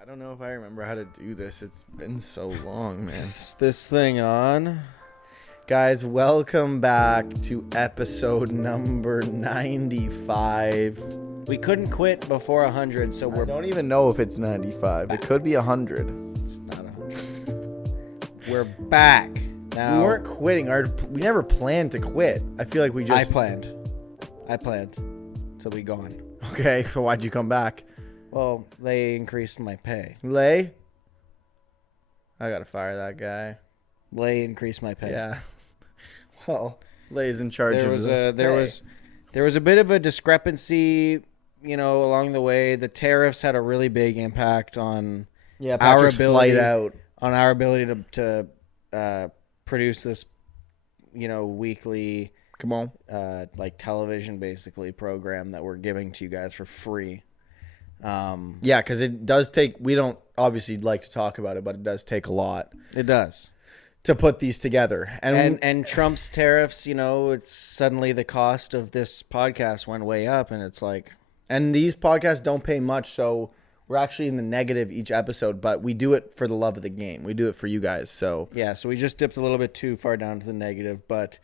I don't know if I remember how to do this. It's been so long, man. Is this thing on? Guys, welcome back to episode number 95. We couldn't quit before 100, so I don't even know if it's 95. It could be 100. It's not 100. We're back. Now, We weren't quitting. We never planned to quit. I feel like we just... I planned to be gone. Okay, so why'd you come back? Well, they increased my pay. Lay? I gotta fire that guy. Lay increased my pay. Yeah. Well, Lay's in charge of there was a bit of a discrepancy, along the way. The tariffs had a really big impact on Patrick's flight out. on our ability to produce this, weekly Come on. like television basically program that we're giving to you guys for free. Yeah, because it does take, we don't obviously like to talk about it, but it does take a lot It does. to put these together. And Trump's tariffs, it's suddenly the cost of this podcast went way up, and it's like, and these podcasts don't pay much, so we're actually in the negative each episode, but we do it for the love of the game. We do it for you guys, so. yeah, so we just dipped a little bit too far down to the negative, but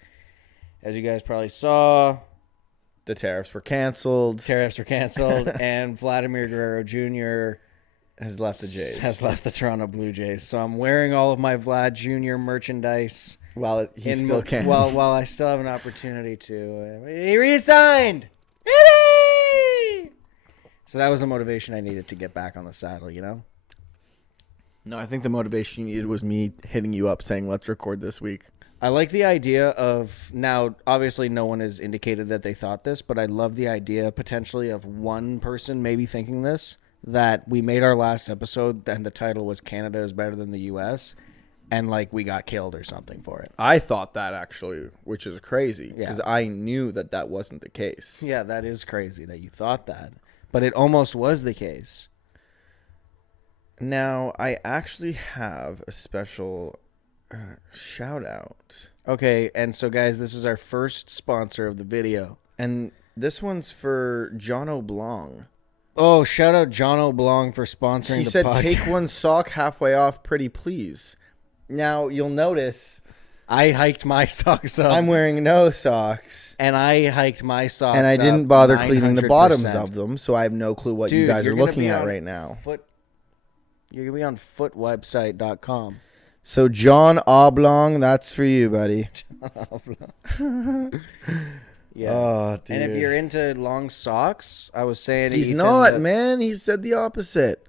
as you guys probably saw, The tariffs were canceled. and Vladimir Guerrero Jr. Has left the Jays. has left the Toronto Blue Jays. So I'm wearing all of my Vlad Jr. merchandise. Well, he still can. While I still have an opportunity to. He re-signed! Yippee! So that was the motivation I needed to get back on the saddle, No, I think the motivation you needed was me hitting you up saying, let's record this week. I like the idea of, now, obviously no one has indicated that they thought this, but I love the idea potentially of one person maybe thinking this, that we made our last episode and the title was Canada is better than the U.S., and we got killed or something for it. I thought that actually, which is crazy, Yeah. because I knew that wasn't the case. Yeah, that is crazy that you thought that, but it almost was the case. Now, I actually have a special shout out. Okay, and so guys, this is our first sponsor of the video. And this one's for John O'Blong. Oh, shout out John O'Blong for sponsoring He the said, podcast. take one sock halfway off, pretty please. Now, you'll notice I hiked my socks up. I'm wearing no socks. And I hiked my socks And I up didn't bother cleaning the 900%. bottoms of them, so I have no clue what you Dude, guys you're are gonna looking be at on right now. You're going to be on footwebsite.com. So, John Oblong, that's for you, buddy. Yeah. Oh, dude. And if you're into long socks, I was saying to He's Ethan not, that man. He said the opposite.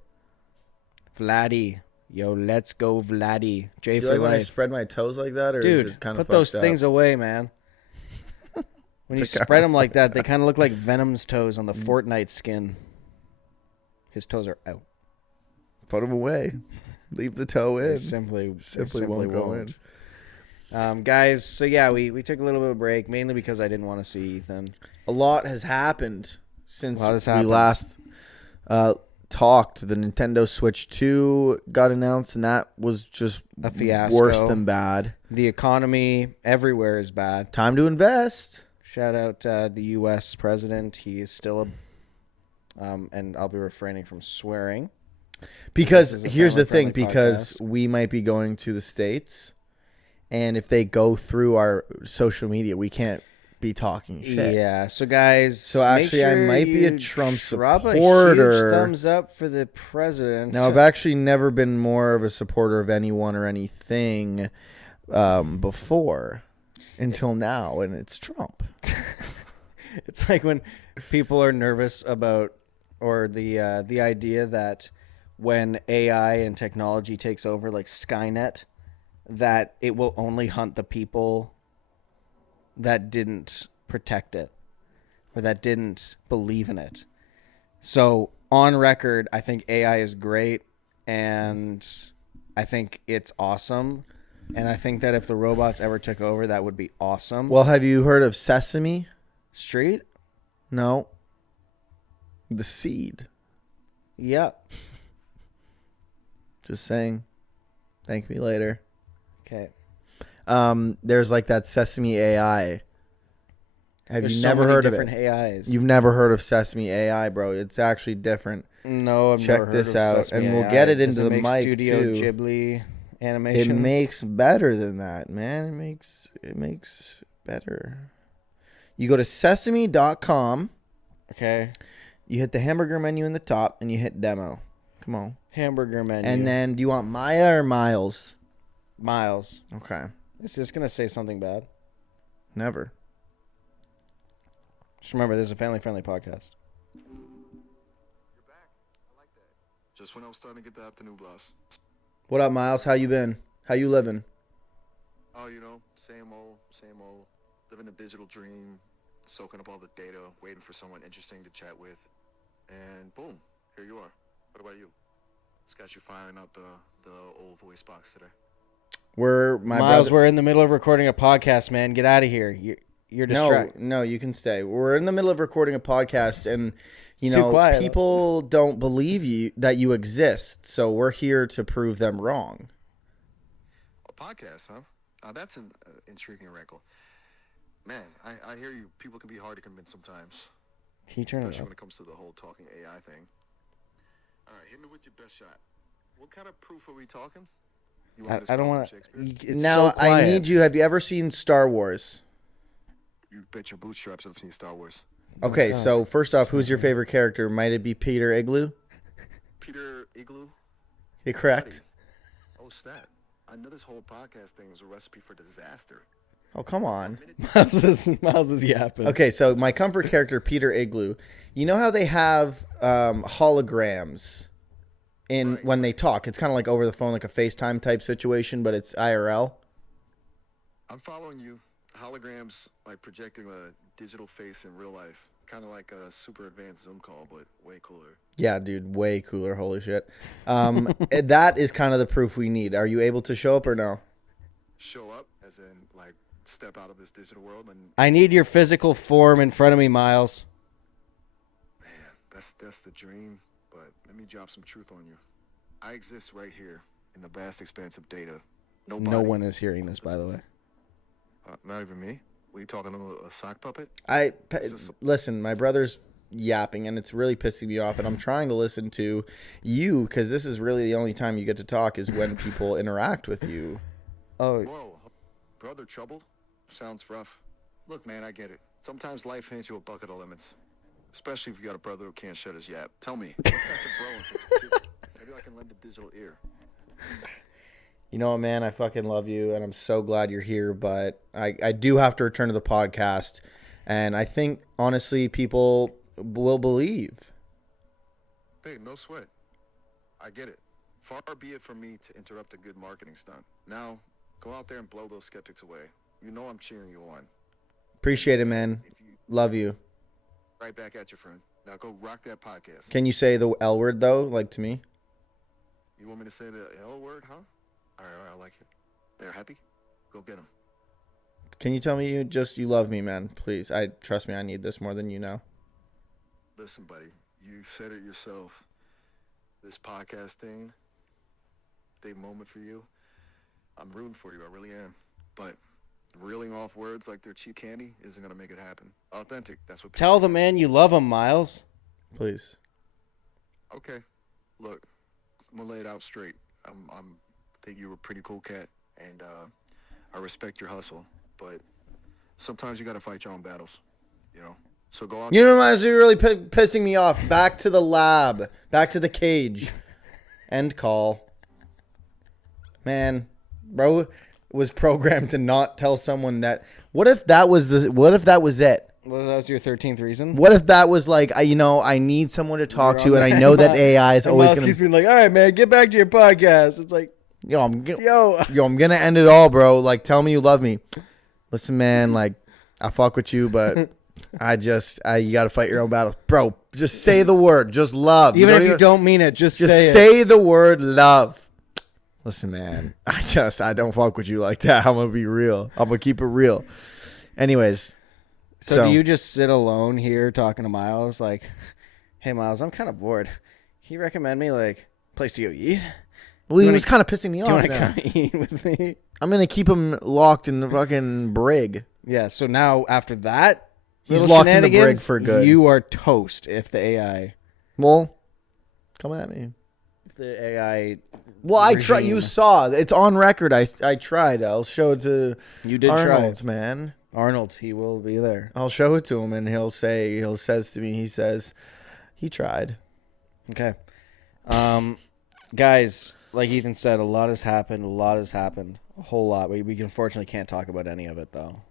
Vladdy. Yo, let's go, Vladdy. J Do you for like when I life. spread my toes like that, or is Dude, it kind put of those up? things away, man. When you It's a spread them like that, they kind of look like Venom's toes on the Fortnite skin. His toes are out. Put them away. Leave the toe in. They simply won't go in. Guys, so yeah, we took a little bit of a break, mainly because I didn't want to see Ethan. A lot has happened since A lot has we happened. last talked. The Nintendo Switch 2 got announced, and that was just A fiasco. worse than bad. The economy everywhere is bad. Time to invest. Shout out the U.S. president. He is still and I'll be refraining from swearing. Because This is a here's the thing, family-friendly because podcast. we might be going to the States, and if they go through our social media, we can't be talking shit. Yeah, so guys, So make actually, I sure might be a you Trump drop a supporter. huge thumbs up for the president. Now, I've actually never been more of a supporter of anyone or anything before until now, and it's Trump. It's like when people are nervous about, or the idea that when AI and technology takes over, like Skynet, that it will only hunt the people that didn't protect it or that didn't believe in it. So on record, I think AI is great, and I think it's awesome. And I think that if the robots ever took over, that would be awesome. Well, have you heard of Sesame Street? No. The seed. Yeah. Just saying. Thank me later. Okay. There's like that Sesame AI Have There's you so never many heard of different it? AIs. You've never heard of Sesame AI, bro. It's actually different. No, I've Check never heard this of out, Sesame and we'll AI. get it Does into the make mic, Studio too. Ghibli It animations? makes better than that, man. It makes better. You go to sesame.com. Okay. You hit the hamburger menu in the top, and you hit demo. Come on. Hamburger menu. And then, do you want Maya or Miles? Miles. Okay. Is this going to say something bad? Never. Just remember, this is a family-friendly podcast. You're back. I like that. Just when I was starting to get the afternoon blast. What up, Miles? How you been? How you living? Oh, same old, same old. Living a digital dream, soaking up all the data, waiting for someone interesting to chat with. And boom, here you are. What about you? It's got you firing up the old voice box today. Miles, we're in the middle of recording a podcast, man. Get out of here. You're distracted. No, you can stay. We're in the middle of recording a podcast, and It's too quiet. people don't believe that you exist. So we're here to prove them wrong. A podcast, huh? That's an intriguing wrinkle. Man, I hear you. People can be hard to convince sometimes, Can you turn it especially up? when it comes to the whole talking AI thing. All right, hit me with your best shot. What kind of proof are we talking? You me to I don't spell want some to. Shakespeare? Now, so quiet. I need you. Have you ever seen Star Wars? You bet your bootstraps I've seen Star Wars. Okay, God. so first off, who's your favorite character? Might it be Peter Igloo? Peter Igloo? You correct? Oh, stat. I know this whole podcast thing was a recipe for disaster. Oh, come on. Miles is yapping. Okay, so my comfort character, Peter Igloo. You know how they have holograms when they talk? It's kind of like over the phone, like a FaceTime type situation, but it's IRL. I'm following you. Holograms, like projecting a digital face in real life. Kind of like a super advanced Zoom call, but way cooler. Yeah, dude, way cooler. Holy shit. That is kind of the proof we need. Are you able to show up or no? Show up, as in, like, step out of this digital world and... I need your physical form in front of me, Miles. Man, that's the dream, but let me drop some truth on you. I exist right here in the vast expanse of data. No Nobody, one is hearing this, by the way. not even me? Were you talking to a sock puppet? Listen, my brother's yapping, and it's really pissing me off, and I'm trying to listen to you, because this is really the only time you get to talk is when people interact with you. Oh, Whoa, brother troubled? Sounds rough. Look, man, I get it. Sometimes life hands you a bucket of lemons. Especially if you got a brother who can't shut his yap. Tell me, what's that to bro and such a kid? Maybe I can lend a digital ear. You know what, man? I fucking love you, and I'm so glad you're here, but I do have to return to the podcast, and I think, honestly, people will believe. Hey, no sweat. I get it. Far be it from me to interrupt a good marketing stunt. Now, go out there and blow those skeptics away. You know I'm cheering you on. Appreciate it, man. Love you. Right back at you, friend. Now go rock that podcast. Can you say the L word, though, like to me? You want me to say the L word, huh? All right, I like it. They're happy? Go get them. Can you tell me you love me, man? Please. Trust me, I need this more than you know. Listen, buddy, you said it yourself. This podcast thing, big moment for you. I'm rooting for you, I really am. But reeling off words like they're cheap candy isn't going to make it happen. Authentic, that's what people tell the man you love him, Miles. Please. Okay. Look, I'm going to lay it out straight. I'm think you're a pretty cool cat, and I respect your hustle, but sometimes you got to fight your own battles, you know? So go out. You know what is really pissing me off? Back to the lab. Back to the cage. End call. Man, bro was programmed to not tell someone that. What if that was it? What if that was your 13th reason? What if that was like, I need someone to talk to, and I know that AI is always going to be like, all right, man, get back to your podcast. It's like, I'm gonna end it all, bro. Like, tell me you love me. Listen, man, like, I fuck with you, but you gotta fight your own battles, bro. Just say the word, just love. Even if you don't mean it, just say it. Say the word love. Listen, man, I don't fuck with you like that. I'm gonna be real. I'm gonna keep it real. Anyways, so do you just sit alone here talking to Miles? Like, hey, Miles, I'm kind of bored. Can you recommend me like a place to go eat? Well, he was kind of pissing me off. Do you want to come eat with me? I'm going to keep him locked in the fucking brig. Yeah, so now after that, He's little locked in the brig shenanigans, for good. you are toast if the AI. Well, come at me. The AI. Well, I tried. You regime. saw. It's on record. I tried. I'll show it to You did Arnold, try. man. Arnold, he will be there. I'll show it to him, and says to me, he tried. Okay. Guys, like Ethan said, a lot has happened. A whole lot. We unfortunately can't talk about any of it, though.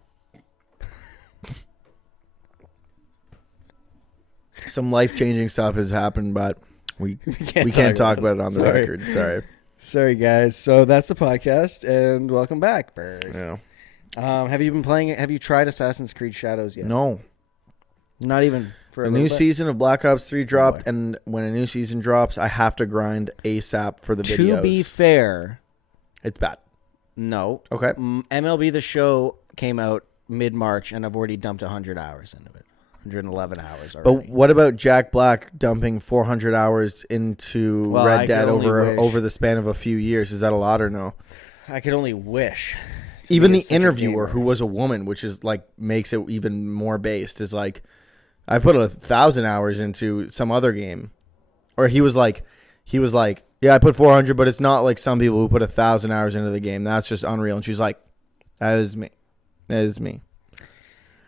Some life-changing stuff has happened, but we can't talk about it on the record. Sorry. Sorry, guys. So that's the podcast, and welcome back. Yeah. Have you been playing it? Have you tried Assassin's Creed Shadows yet? No. Not even for A a new little bit? season of Black Ops 3 dropped, boy. and when a new season drops, I have to grind ASAP for the videos. To be fair, It's bad. no. Okay. MLB The Show came out mid-March, and I've already dumped 100 hours into it. 111 hours already. But what about Jack Black dumping 400 hours into Well, I Red could Dead only wish. over the span of a few years? Is that a lot or no? I could only wish. Even be the such a interviewer, gamer. who was a woman, which is like makes it even more based, is like, I put 1,000 hours into some other game, or he was like, yeah, I put 400, but it's not like some people who put 1,000 hours into the game. That's just unreal. And she's like, that is me.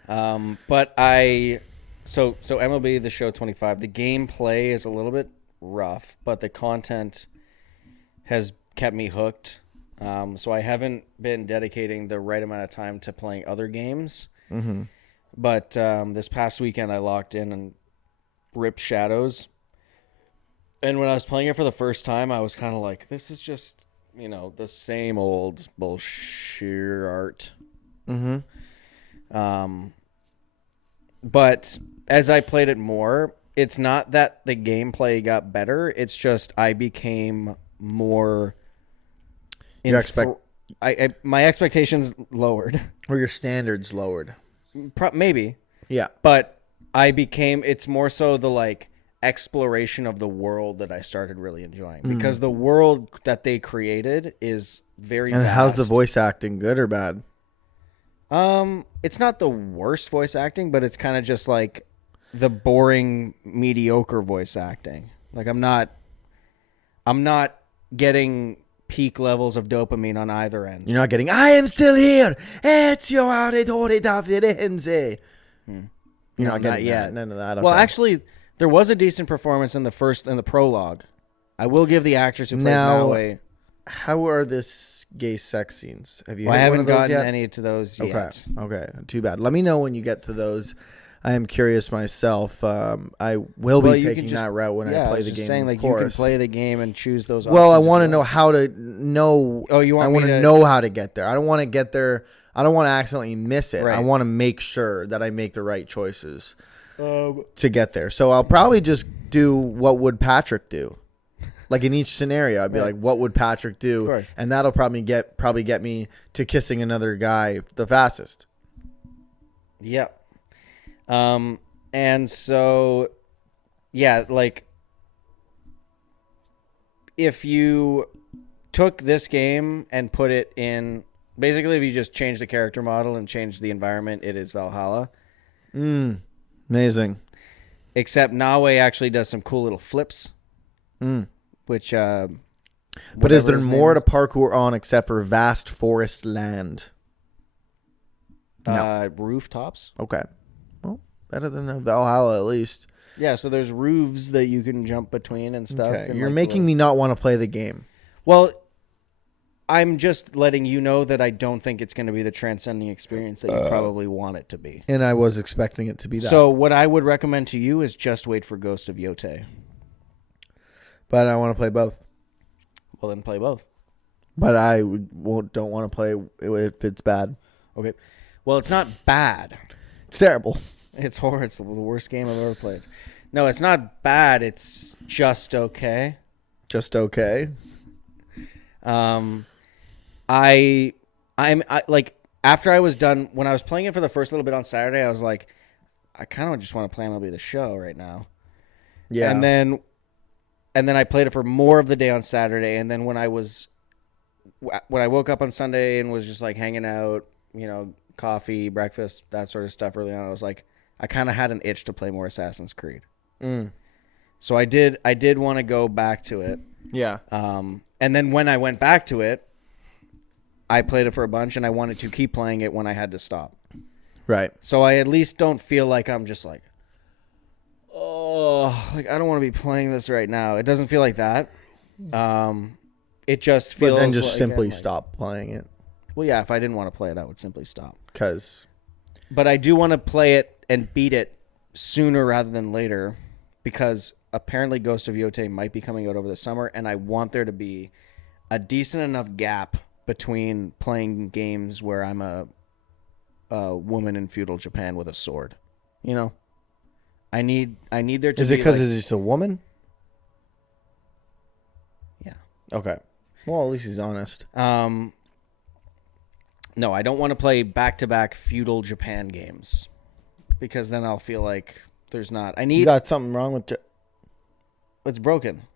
But so MLB The Show 25, the gameplay is a little bit rough, but the content has kept me hooked. So I haven't been dedicating the right amount of time to playing other games. Mm-hmm. But this past weekend I locked in and ripped Shadows. And when I was playing it for the first time, I was kind of like, this is just, the same old bullshit art. Mm-hmm. But as I played it more, it's not that the gameplay got better. It's just I became more. My expectations lowered. Or your standards lowered. Maybe. Yeah. But it's more so the exploration of the world that I started really enjoying, because the world that they created is very And vast. how's the voice acting, good or bad? It's not the worst voice acting, but it's kind of just like the boring, mediocre voice acting. Like I'm not getting peak levels of dopamine on either end. You're not getting, I am still here. Ezio auditore da Firenze. You're not getting yet. that. None of that. Well, Okay. actually, there was a decent performance in the prologue. I will give the actress who plays Now, Maui. How are this gay sex scenes? Have you Well, I hit one haven't of those gotten yet? any to those Okay. yet. Okay. Too bad. Let me know when you get to those. I am curious myself. I will Well, be you can taking just- that route when Yeah, I play was the just game. saying, of like, course. you can play the game and choose those. Well, I options if want to you know how to know. Oh, you want I me want to to know how to get there. I don't want to get there. I don't want to accidentally miss it. Right. I want to make sure that I make the right choices to get there. So I'll probably just do what would Patrick do. Like in each scenario, I'd be Right. like, "What would Patrick Of do?" course. And that'll probably get me to kissing another guy the fastest. Yep. And so, yeah, like, if you took this game and put it in, basically, if you just change the character model and change the environment, it is Valhalla. Amazing. Except Nawe actually does some cool little flips, which. But is whatever there his more name to parkour on except for vast forest land? is. Rooftops? Okay. Well, better than Valhalla at least. Yeah, so there's roofs that you can jump between and stuff. Okay. and You're like making me not want to play the game. Well, I'm just letting you know that I don't think it's going to be the transcending experience that you probably want it to be. And I was expecting it to be that. So what I would recommend to you is just wait for Ghost of Yote. But I want to play both. Well, then play both. But I don't want to play if it's bad. Okay. Well, it's not bad. It's terrible. It's horror. It's the worst game I've ever played. No, it's not bad. It's just okay. Just okay. I'm like, after I was done, when I was playing it for the first little bit on Saturday, I was like, I kind of just want to play MLB The Show right now. Yeah. And then I played it for more of the day on Saturday. And then when I woke up on Sunday and was just like hanging out, coffee, breakfast, that sort of stuff early on, I was like, I kind of had an itch to play more Assassin's Creed. Mm. So I did want to go back to it. Yeah. And then when I went back to it, I played it for a bunch, and I wanted to keep playing it when I had to stop. Right. So I at least don't feel like I'm just like, oh, like I don't want to be playing this right now. It doesn't feel like that. It just feels. But then just like simply I'm like, stop playing it. Well, yeah, if I didn't want to play it, I would simply stop. But I do want to play it and beat it sooner rather than later, because apparently Ghost of Yotei might be coming out over the summer, and I want there to be a decent enough gap between playing games where I'm a woman in feudal Japan with a sword. You know, I need there to. Is be it because like, it's just a woman? Yeah. Okay. Well, at least he's honest. No, I don't want to play back-to-back feudal Japan games, because then I'll feel like there's not. You got something wrong with It's broken.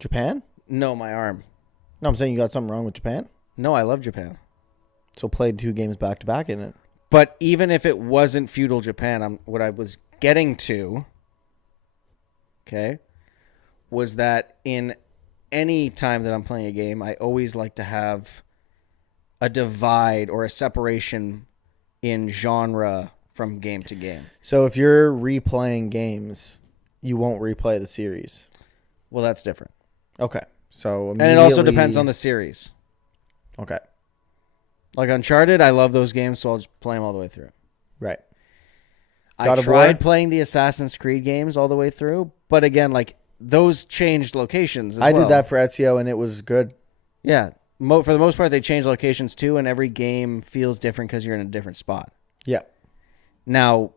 Japan? No, my arm. No, I'm saying you got something wrong with Japan. No, I love Japan. So played 2 games back to back in it. But even if it wasn't feudal Japan, what I was getting to, okay, was that in any time that I'm playing a game, I always like to have a divide or a separation in genre from game to game. So if you're replaying games, you won't replay the series. Well, that's different. Okay. So and it also depends on the series. Okay. Like Uncharted, I love those games, so I'll just play them all the way through. Right. I tried playing the Assassin's Creed games all the way through, but again, like those changed locations as well. I did that for Ezio, and it was good. Yeah. For the most part, they change locations too, and every game feels different because you're in a different spot. Yeah. Now,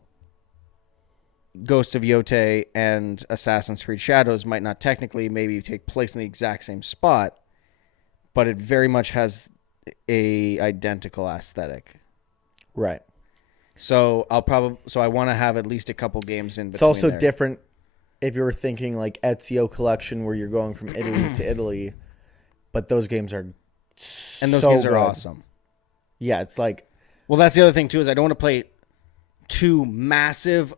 Ghost of Yotei and Assassin's Creed Shadows might not technically maybe take place in the exact same spot, but it very much has a identical aesthetic. Right. So I want to have at least a couple games in between. It's also there. different if you were thinking like Ezio collection where you're going from Italy to Italy, but those games are are awesome. Yeah, it's like, well, that's the other thing too, is I don't want to play 2 massive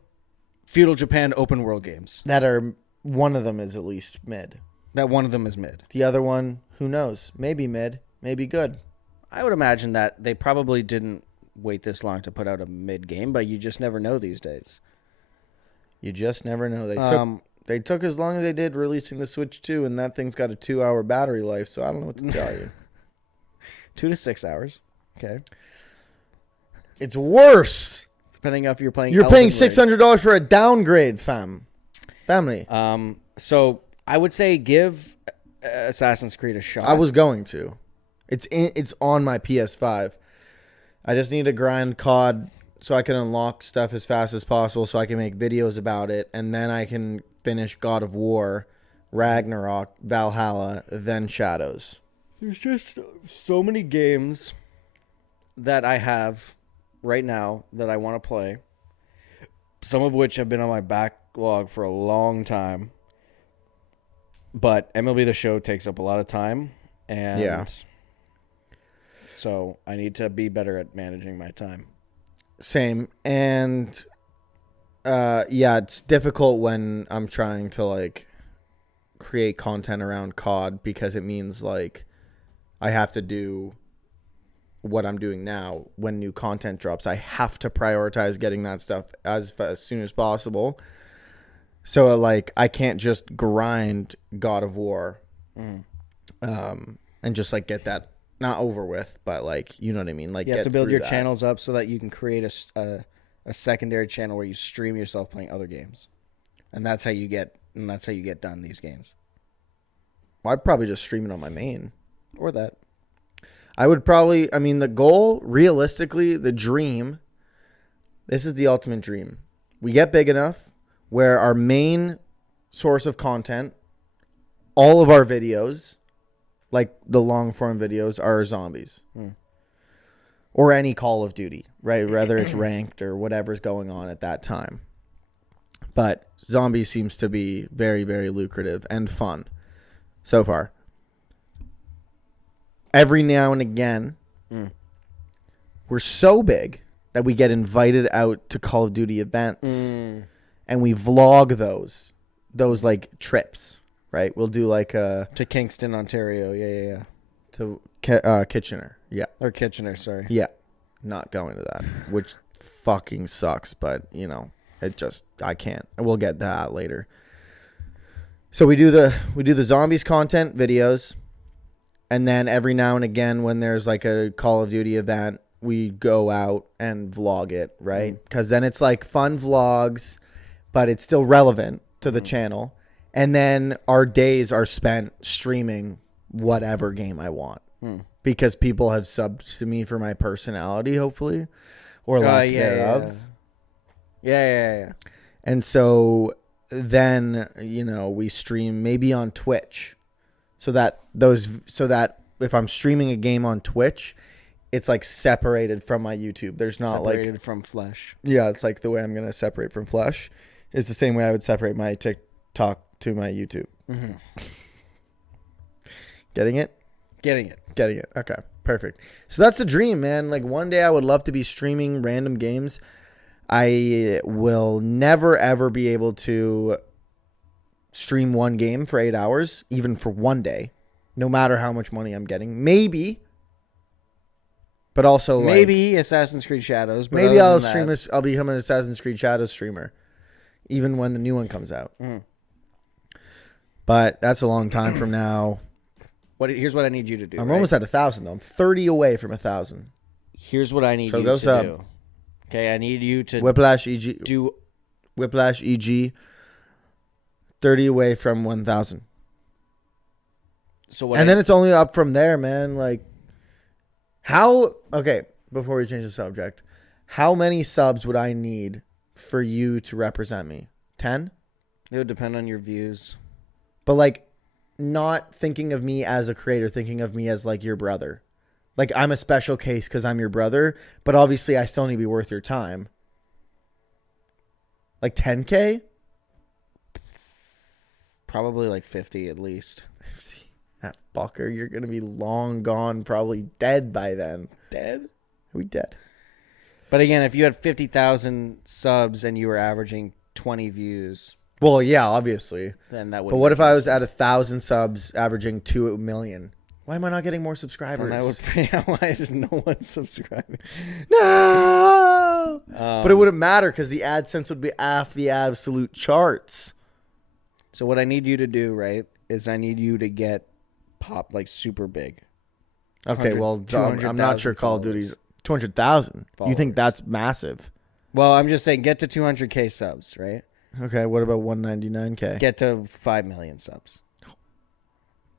feudal Japan open world games. that are, one of them is at least mid. That one of them is mid. The other one, who knows? Maybe mid, maybe good. I would imagine that they probably didn't wait this long to put out a mid game, but you just never know these days. You just never know. They took as long as they did releasing the Switch 2, and that thing's got a 2-hour battery life, so I don't know what to tell you. 2 to 6 hours. Okay. It's worse. Depending on if you're playing. You're Elden paying Ring. $600 for a downgrade, family. So I would say give Assassin's Creed a shot. I was going to. It's on my PS5. I just need to grind COD so I can unlock stuff as fast as possible so I can make videos about it, and then I can finish God of War, Ragnarok, Valhalla, then Shadows. There's just so many games that I have right now that I want to play, some of which have been on my backlog for a long time. But MLB The Show takes up a lot of time, and Yeah. So I need to be better at managing my time. Same. And yeah, it's difficult when I'm trying to like create content around COD because it means like I have to do what I'm doing now. When new content drops, I have to prioritize getting that stuff as soon as possible. So like I can't just grind God of War and just like get that not over with, but like, you know what I mean? Like you have get to build through your that. channels up so that you can create a secondary channel where you stream yourself playing other games. And that's how you get done these games. Well, I'd probably just stream it on my main. Or that. I would probably, I mean, the goal, realistically, the dream, this is the ultimate dream. We get big enough where our main source of content, all of our videos, like the long form videos, are zombies. Or any Call of Duty, right? Whether it's ranked or whatever's going on at that time. But zombies seems to be very, very lucrative and fun so far. Every now and again, we're so big that we get invited out to Call of Duty events and we vlog those like trips, right? We'll do like to Kingston, Ontario. Yeah. to Kitchener. Yeah. Or Kitchener, sorry. Yeah. Not going to that, which fucking sucks, but you know, I can't. We'll get that later. So we do the zombies content videos, and then every now and again when there's like a Call of Duty event, we go out and vlog it, right? Because then it's like fun vlogs, but it's still relevant to the channel. And then our days are spent streaming whatever game I want. Because people have subbed to me for my personality, hopefully, or lack thereof. Yeah. And so then, you know, we stream maybe on Twitch so that if I'm streaming a game on Twitch, it's like separated from my YouTube. There's not separated from Flesh. Yeah, it's like the way I'm going to separate from Flesh is the same way I would separate my TikTok to my YouTube. Getting it? Getting it. Okay, perfect. So that's the dream, man. Like one day I would love to be streaming random games. I will never, ever be able to stream one game for 8 hours, even for one day, no matter how much money I'm getting. Maybe. But also maybe Assassin's Creed Shadows. But maybe I'll I'll become an Assassin's Creed Shadows streamer, even when the new one comes out. But that's a long time from now. Here's what I need you to do. I'm almost at 1,000 though. I'm 30 away from 1,000. Here's what I need you to do. Okay, I need you to Whiplash EG 30 away from 1,000. So then it's only up from there, man. Like okay, before we change the subject, how many subs would I need for you to represent me? 10? It would depend on your views. But like not thinking of me as a creator, thinking of me as like your brother. Like I'm a special case because I'm your brother, but obviously I still need to be worth your time. Like 10K? Probably like 50 at least. That fucker, you're going to be long gone, probably dead by then. Dead? Are we dead? But again, if you had 50,000 subs and you were averaging 20 views. Well, yeah, obviously. Then that would. But what if I was at 1,000 subs averaging 2 million? Why am I not getting more subscribers? Why is no one subscribing? No! But it wouldn't matter because the AdSense would be off the absolute charts. So what I need you to do, right, is I need you to get pop like super big. Okay, well, I'm not sure Call of Duty's 200,000. You think that's massive? Well, I'm just saying get to 200K subs, right? Okay, what about 199K? Get to 5 million subs.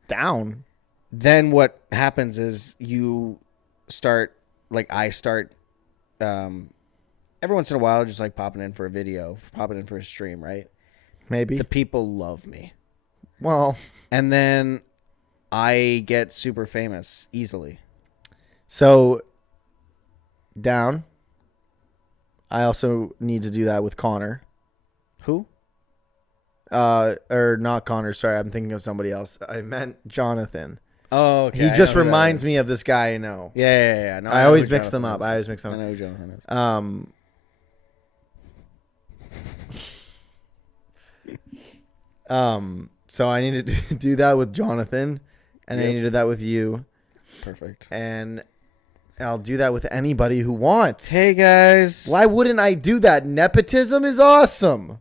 Down. Then what happens is you start, like I start, every once in a while, just like popping in for a video, popping in for a stream, right? Maybe. The people love me. Well. And then I get super famous easily. So, down. I also need to do that with Connor. Who? Or not Connor, sorry, I'm thinking of somebody else. I meant Jonathan. Oh, okay. He just reminds me of this guy I know. Yeah. No, I always mix them up. I know who Jonathan is. So I need to do that with Jonathan, and I need to do that with you. Perfect. And I'll do that with anybody who wants. Hey, guys. Why wouldn't I do that? Nepotism is awesome.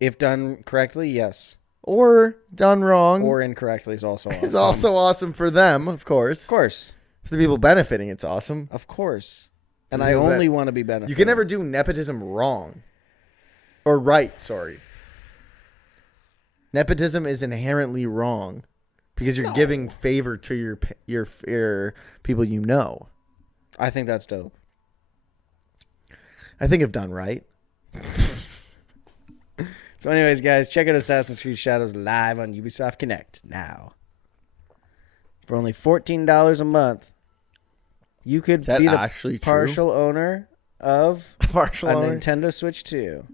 If done correctly, yes. Or done wrong. Or incorrectly is also awesome. It's also awesome for them, of course. Of course. For the people benefiting, it's awesome. Of course. And I only want to be benefiting. You can never do nepotism wrong. Or right, sorry. Nepotism is inherently wrong because you're giving favor to your people you know. I think that's dope. I think if done right. So anyways, guys, check out Assassin's Creed Shadows live on Ubisoft Connect now. For only $14 a month, you could be the partial owner of a Nintendo Switch 2.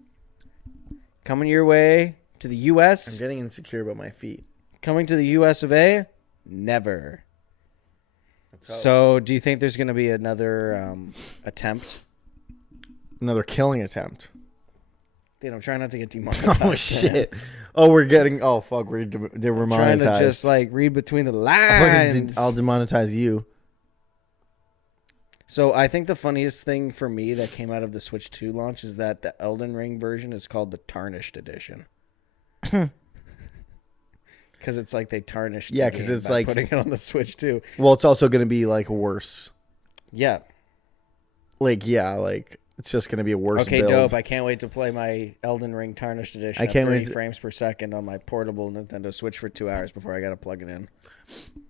Coming your way to the U.S. I'm getting insecure about my feet. Coming to the U.S. of A. Never. So do you think there's going to be another attempt Another killing attempt. Dude, I'm trying not to get demonetized. Oh shit! Oh, we're getting. Oh fuck! We're I'm monetized. trying to just like read between the I'll lines. demonetize you. So I think the funniest thing for me that came out of the Switch 2 launch is that the Elden Ring version is called the Tarnished Edition. Because it's like they tarnished. Yeah, because it's like putting it on the Switch 2. Well, it's also going to be like worse. Yeah. Like it's just going to be a worse. Okay, build. dope. I can't wait to play my Elden Ring Tarnished Edition. I can't at 30 wait to... frames per second on my portable Nintendo Switch for 2 hours before I got to plug it in.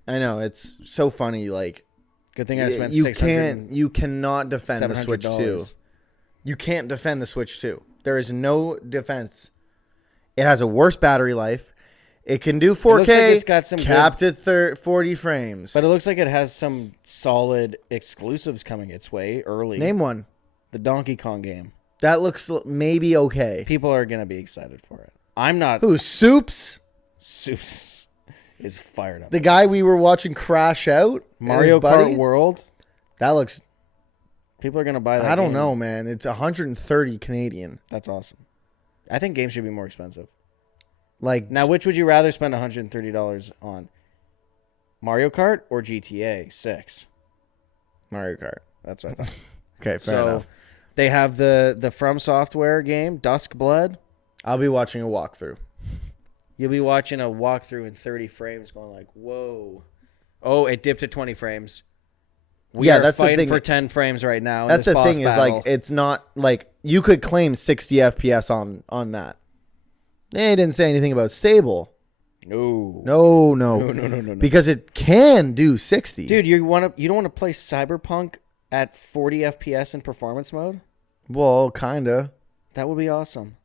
I know, it's so funny. Like, good thing I spent you cannot defend the Switch 2. You can't defend the Switch 2. There is no defense. It has a worse battery life. It can do 4K. It looks like it's got some capped at 40 frames. But it looks like it has some solid exclusives coming its way early. Name one. The Donkey Kong game. That looks maybe okay. People are going to be excited for it. I'm not. Who? Soups? Soups is fired up. The guy we were watching crash out? Mario Kart World? That looks... People are going to buy that I don't know, man. It's 130 Canadian. That's awesome. I think games should be more expensive. Like, now, which would you rather spend $130 on? Mario Kart or GTA 6? Mario Kart. That's what I thought. Okay, fair enough. They have the From Software game, Dusk Blood. I'll be watching a walkthrough. You'll be watching a walkthrough in 30 frames going like, whoa. Oh, it dipped to 20 frames. We are that's fighting the thing. for 10 frames right now. That's the thing battle. is, like, it's not, like, you could claim 60 FPS on that. They didn't say anything about stable. No. Because it can do 60. Dude, you don't want to play Cyberpunk at 40 FPS in performance mode? Well, kinda. That would be awesome.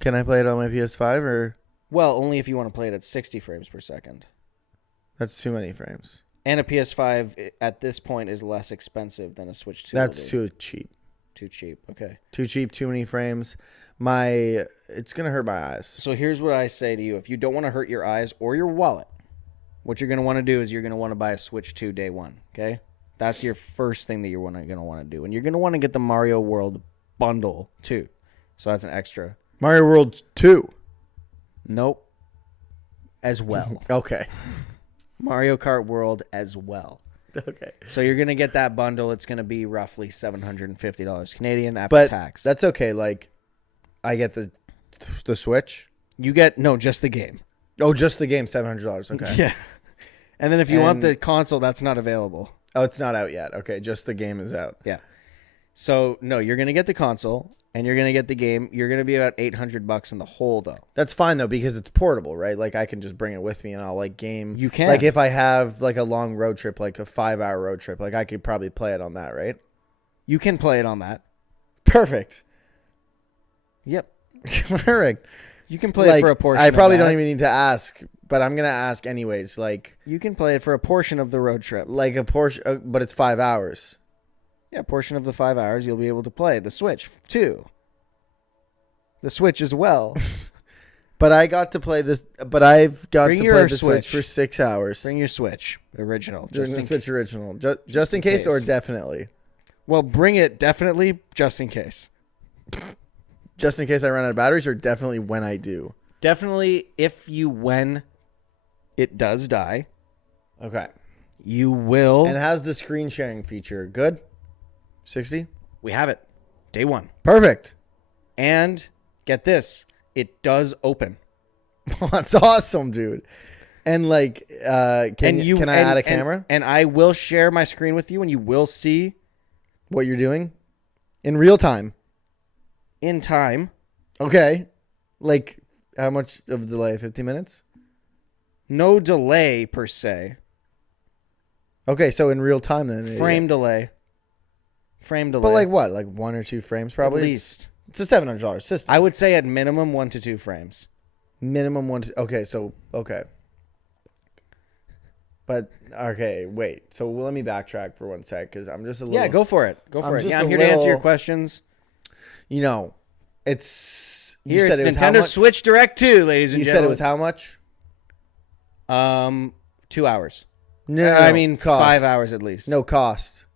Can I play it on my PS5 or? Well, only if you want to play it at 60 frames per second. That's too many frames. And a PS5 at this point is less expensive than a Switch 2. That's too cheap. Too cheap. Okay. Too cheap, too many frames. It's going to hurt my eyes. So here's what I say to you. If you don't want to hurt your eyes or your wallet, what you're going to want to do is you're going to want to buy a Switch 2 day one, okay? That's your first thing that you're going to want to do. And you're going to want to get the Mario World bundle too. So that's an extra. Mario World 2. Nope. As well. Okay. Mario Kart World as well. Okay. So you're going to get that bundle. It's going to be roughly $750 Canadian after tax. That's okay. Like, I get the Switch. You get, no, just the game. Oh, just the game, $700. Okay. Yeah. And then if you want the console, that's not available. Oh, it's not out yet. Okay, just the game is out. Yeah. So, no, you're going to get the console, and you're going to get the game. You're going to be about $800 in the hole, though. That's fine, though, because it's portable, right? Like, I can just bring it with me, and I'll, like, game. You can. Like, if I have, like, a long road trip, like a 5-hour road trip, like, I could probably play it on that, right? You can play it on that. Perfect. Yep. Perfect. You can play it for a portion I probably of that. don't even need to ask, but I'm going to ask anyways. Like, you can play it for a portion of the road trip. Like a portion, but it's 5 hours. Yeah, portion of the 5 hours you'll be able to play. The Switch, too. The Switch as well. But I got to play this, but I've got to play the Switch for 6 hours. Bring your Switch original. Bring the Switch original. Just in case or definitely? Well, bring it definitely just in case. Just in case I run out of batteries, or definitely when I do? Definitely when it does die. Okay. You will. And how's the screen sharing feature? Good? 60? We have it. Day one. Perfect. And get this. It does open. That's awesome, dude. And like, can I add a camera? And I will share my screen with you, and you will see what you're doing in real time. In time. Okay. Like, how much of delay? 15 minutes? No delay, per se. Okay, so in real time then. Frame delay. But like what? Like 1 or 2 frames probably? At least. It's a $700 system. I would say at minimum 1 to 2 frames. Minimum 1 to... Okay, so... Okay. But, okay, wait. So let me backtrack for 1 sec, because I'm just a little... Yeah, go for it. Go for it. Yeah, I'm here to answer your questions. You know, it's... Here, it's Nintendo Switch Direct 2, ladies and gentlemen. You said it was how much? 2 hours. No, I mean, cost. 5 hours at least. No, cost.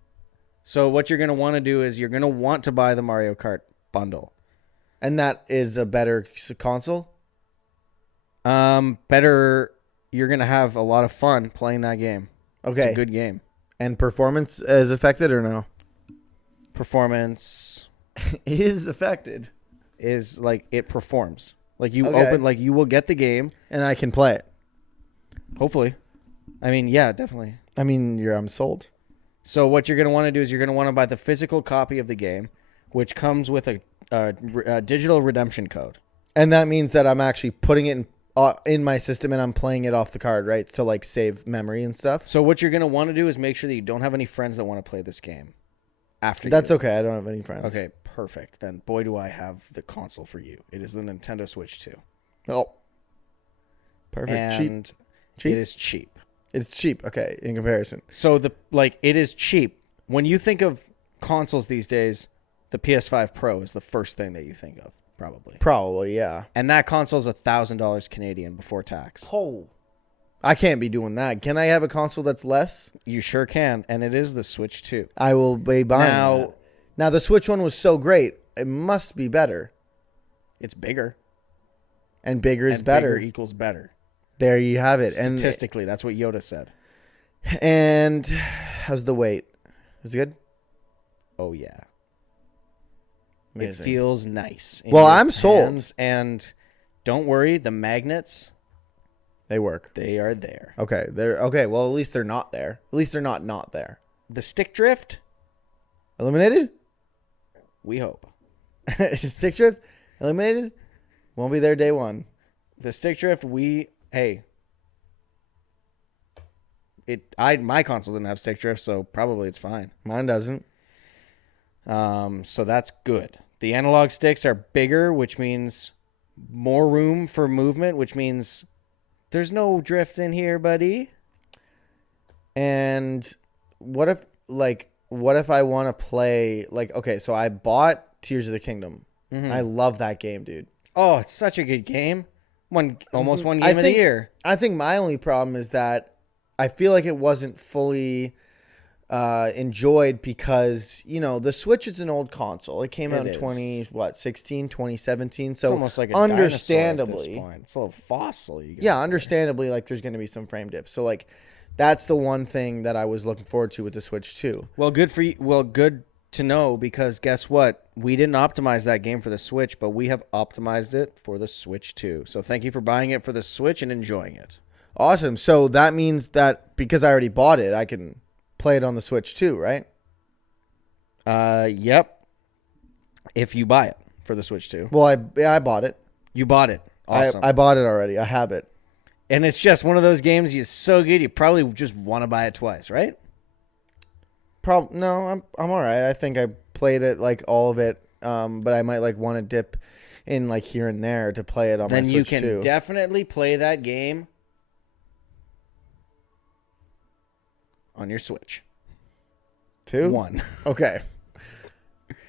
So what you're going to want to do is you're going to want to buy the Mario Kart bundle. And that is a better console? Better. You're going to have a lot of fun playing that game. Okay. It's a good game. And performance is affected or no? Performance Is affected. is like it performs. Like you Okay. open, like you will get the game. And I can play it. Hopefully. I mean, yeah, definitely. I mean, I'm sold. So what you're going to want to do is you're going to want to buy the physical copy of the game, which comes with a digital redemption code. And that means that I'm actually putting it in my system and I'm playing it off the card, right? To like save memory and stuff. So what you're going to want to do is make sure that you don't have any friends that want to play this game after That's you. okay. I don't have any friends. Okay, perfect. Then boy, do I have the console for you. It is the Nintendo Switch 2. Oh. Perfect. And Cheap? it is cheap. It's cheap. Okay. In comparison. So it is cheap. When you think of consoles these days, the PS5 Pro is the first thing that you think of, probably. Probably, yeah. And that console is $1,000 Canadian before tax. Oh. I can't be doing that. Can I have a console that's less? You sure can, and it is the Switch 2. I will be buying Now- that. Now, the Switch one was so great. It must be better. It's bigger. And bigger is And better. Bigger equals better. There you have it. Statistically, that's what Yoda said. And how's the weight? Is it good? Oh, yeah. Amazing. It feels nice. in Well, your I'm sold. hands, and don't worry, the magnets, They work. they are there. Okay. They're okay. Well, at least they're not there. At least they're not there. The stick drift, Eliminated? we hope. Stick drift? Eliminated? Won't be there day one. The stick drift, my console didn't have stick drift, so probably it's fine. Mine doesn't. So that's good. The analog sticks are bigger, which means more room for movement, which means there's no drift in here, buddy. And what if I want to play okay, so I bought Tears of the Kingdom. Mm-hmm. I love that game, dude. Oh, it's such a good game. Almost one game of the think- year. I think my only problem is that I feel like it wasn't fully enjoyed because, the Switch is an old console. It came out It in is. 2017. So It's almost like a dinosaur at this understandably, point. It's a little fossil. yeah, understandably, there's going to be some frame dips. So that's the one thing that I was looking forward to with the Switch too. Well, good for you. Well, good to know, because guess what? We didn't optimize that game for the Switch, but we have optimized it for the Switch 2. So thank you for buying it for the Switch and enjoying it. Awesome. So that means that because I already bought it, I can play it on the Switch too, right? Yep. If you buy it for the Switch 2. Well, I bought it. You bought it. Awesome. I bought it already. I have it. And it's just one of those games it's so good you probably just want to buy it twice, right? No, I'm all right. I think I played it all of it, but I might want to dip in here and there to play it on my Then Switch you can too. definitely play that game on your Switch. Two? One. Okay.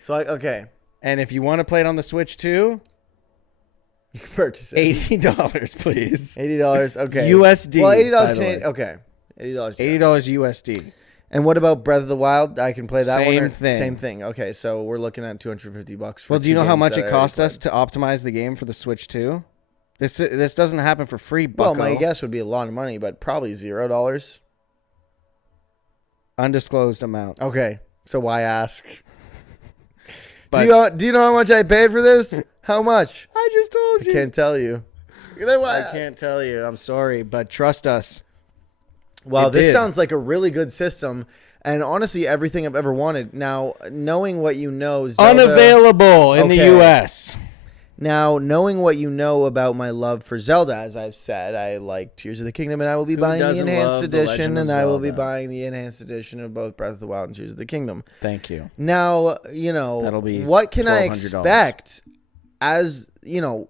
So okay. And if you want to play it on the Switch too, You can purchase it. $80, please. $80. Okay. USD. Well, $80 by the Canadian. way. Okay. $80. $80 USD. And what about Breath of the Wild? I can play that one. Same thing. Same thing. Okay, so we're looking at $250 for. Well, do you two know how games much that it I cost already us to optimize the game for the Switch 2? This doesn't happen for free, played. bucko. Well, my guess would be a lot of money, but probably $0. Undisclosed amount. Okay, so why ask? But do you know how much I paid for this? How much? I just told I you. can't tell you. Then why I ask? can't tell you. I'm sorry, but trust us. Well, It this did. sounds like a really good system, and honestly, everything I've ever wanted. Now, knowing what you know, Zelda, Unavailable in the Okay. U.S. Now, knowing what you know about my love for Zelda, as I've said, I like Tears of the Kingdom, and I will be buying the doesn't enhanced love The edition, Legend of and I will be Zelda? buying the enhanced edition of both Breath of the Wild and Tears of the Kingdom. Thank you. Now, That'll be what can I $1,200. expect? As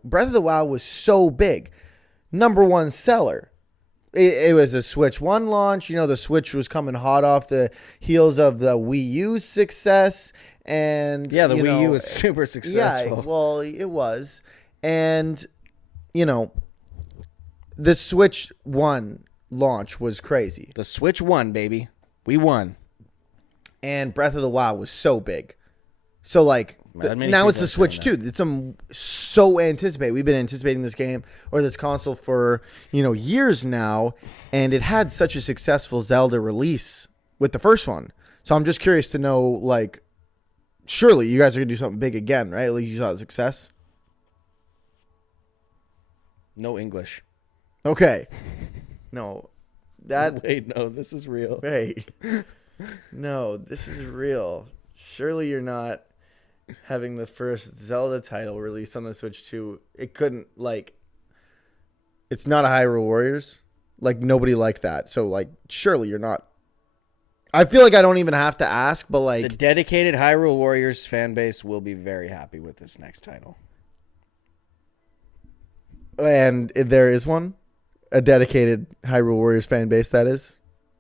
Breath of the Wild was so big, #1 seller. It was a Switch 1 launch. The Switch was coming hot off the heels of the Wii U's success. And Yeah, the Wii U was super successful. Yeah, well, it was. And, the Switch 1 launch was crazy. The Switch won, baby. We won. and Breath of the Wild was so big. So like Not many now it's people the are Switch saying too. It's so anticipated. We've been anticipating this game or this console for years now, and it had such a successful Zelda release with the first one. So I'm just curious to know, like, surely you guys are gonna do something big again, right? Like you saw the success. No English. Okay. No, that Wait, no, this is real. wait. No, this is real. Surely you're not having the first Zelda title released on the Switch 2. It couldn't, like, it's not a Hyrule Warriors. Like, nobody liked that. So, like, surely you're not. I feel like I don't even have to ask, but, The like, dedicated Hyrule Warriors fan base will be very happy with this next title. and there is one, a dedicated Hyrule Warriors fan base, that is.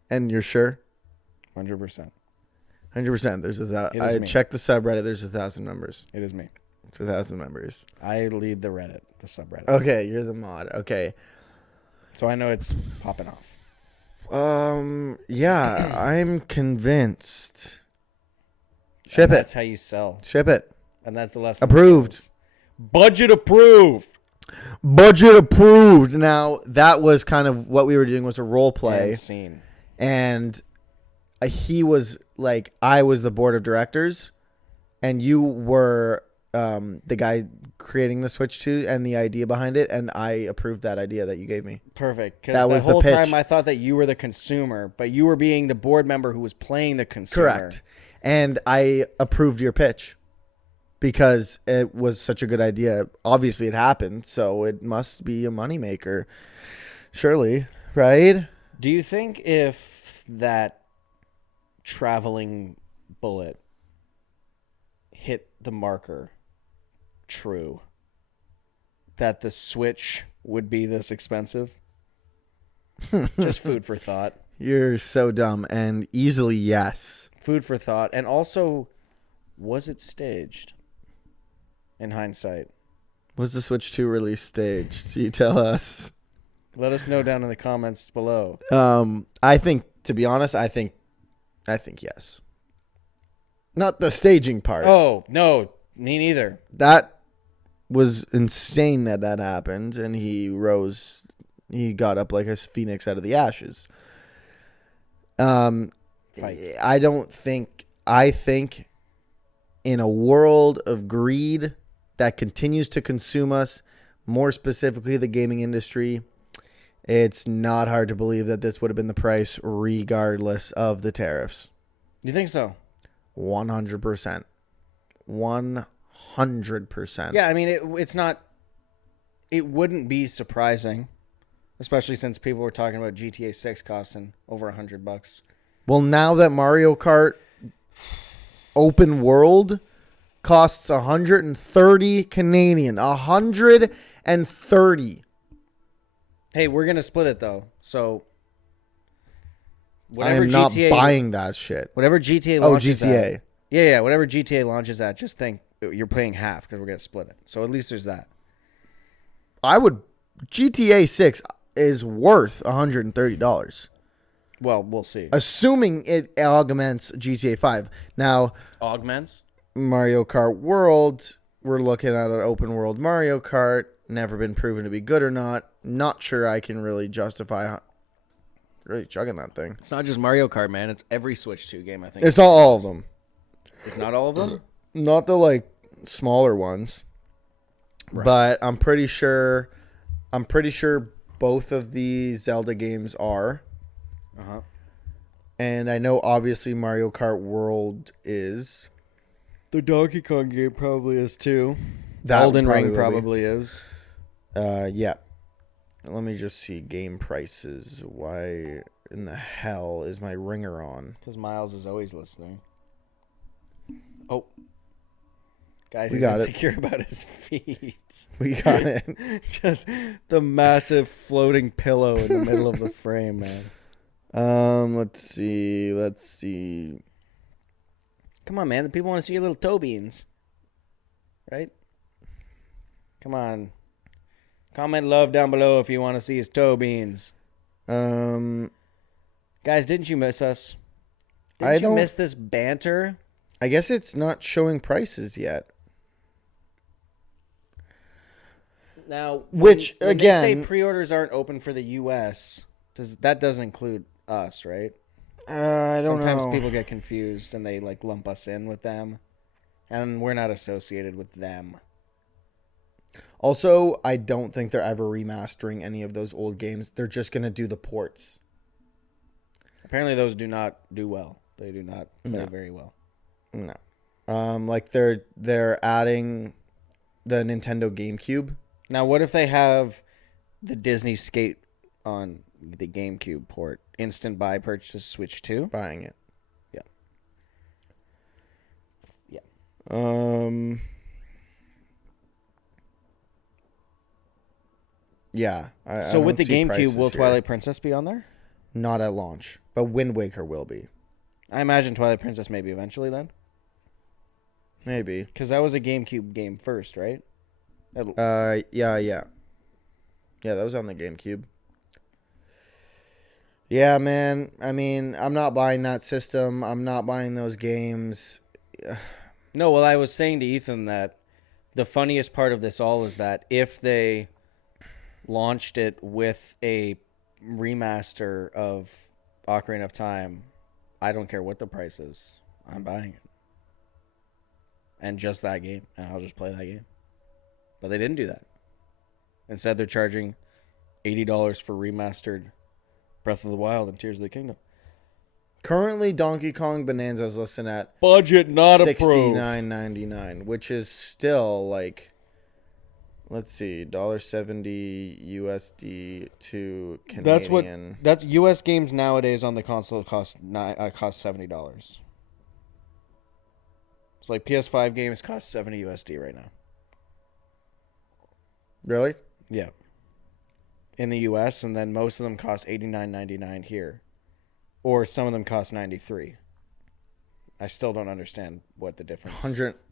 And you're sure? 100%. 100%. There's It is I me. checked the subreddit. There's 1,000 members. It is me. It's 1,000 members. I lead the Reddit, the subreddit. Okay, you're the mod. Okay. So I know it's popping off. Yeah, I'm convinced. Ship That's it. how you sell. Ship it. And that's the lesson. Approved. Budget approved. Budget approved. Now, that was kind of what we were doing, was a role play. And scene. And he was like, I was the board of directors, and you were the guy creating the Switch 2 and the idea behind it, and I approved that idea that you gave me. Perfect. Because That the was the whole pitch. time I thought that you were the consumer, but you were being the board member who was playing the consumer. Correct. And I approved your pitch because it was such a good idea. Obviously, it happened, so it must be a moneymaker. Surely, right? Do you think if that traveling bullet hit the marker true, that the Switch would be this expensive? Just food for thought. You're so dumb. And easily, yes. Food for thought. And also, was it staged? In hindsight. Was the Switch 2 release staged? You tell us. Let us know down in the comments below. I think, to be honest, I think yes. Not the staging part. Oh, no, me neither. That was insane that happened, and he got up like a phoenix out of the ashes. Fight. I think in a world of greed that continues to consume us, more specifically the gaming industry, it's not hard to believe that this would have been the price regardless of the tariffs. You think so? 100%. 100%. Yeah, I mean, it wouldn't be surprising, especially since people were talking about GTA 6 costing over $100. Well, now that Mario Kart Open World costs 130 Canadian, 130. Hey, we're gonna split it though. So I am not buying that shit. Whatever GTA Oh, launches GTA. at. Yeah, whatever GTA launches at, just think you're paying half because we're gonna split it. So at least there's that. GTA 6 is worth $130. Well, we'll see. Assuming it augments GTA 5. Now, Augments? Mario Kart World, we're looking at an open world Mario Kart. Never been proven to be good or not. Not sure I can really justify really chugging that thing. It's not just Mario Kart, man. It's every Switch 2 game, I think. It's not all of them. It's not all of them? Not the like smaller ones. Right. But I'm pretty sure both of the Zelda games are. Uh-huh. And I know obviously Mario Kart World is. The Donkey Kong game probably is too. That Elden Ring will be. probably is. Yeah. Let me just see game prices. Why in the hell is my ringer on? Because Miles is always listening. Oh. Guys, We he's got it. insecure about his feet. We got it. Just the massive floating pillow in the middle of the frame, man. Let's see. Come on, man. The people want to see your little toe beans. Right? Come on. Comment love down below if you want to see his toe beans. Um, Guys, didn't you miss us? Didn't you miss this banter? I guess it's not showing prices yet. Now, Which, when again, they say pre-orders aren't open for the U.S., that doesn't include us, right? I don't know. Sometimes people get confused and they like lump us in with them, and we're not associated with them. Also, I don't think they're ever remastering any of those old games. They're just going to do the ports. Apparently, those do not do well. They do not play very well. No. Like they're adding the Nintendo GameCube. Now, what if they have the Disney Skate on the GameCube port? Instant buy, purchase, Switch 2? Buying it. Yeah. Yeah. So with the GameCube, will Twilight Princess be on there? Not at launch, but Wind Waker will be. I imagine Twilight Princess maybe eventually then. Maybe. Because that was a GameCube game first, right? Yeah. Yeah, that was on the GameCube. Yeah, man. I mean, I'm not buying that system. I'm not buying those games. No, well, I was saying to Ethan that the funniest part of this all is that if they launched it with a remaster of Ocarina of Time, I don't care what the price is. I'm buying it. And just that game. And I'll just play that game. But they didn't do that. Instead, they're charging $80 for remastered Breath of the Wild and Tears of the Kingdom. Currently, Donkey Kong Bonanza is listed at budget not approved. $69.99, which is still like, let's see, $1.70 USD to Canadian. That's US games nowadays on the console cost $70. It's like PS5 games cost $70 USD right now. Really? Yeah. In the US, and then most of them cost $89.99 here. Or some of them cost $93. I still don't understand what the difference.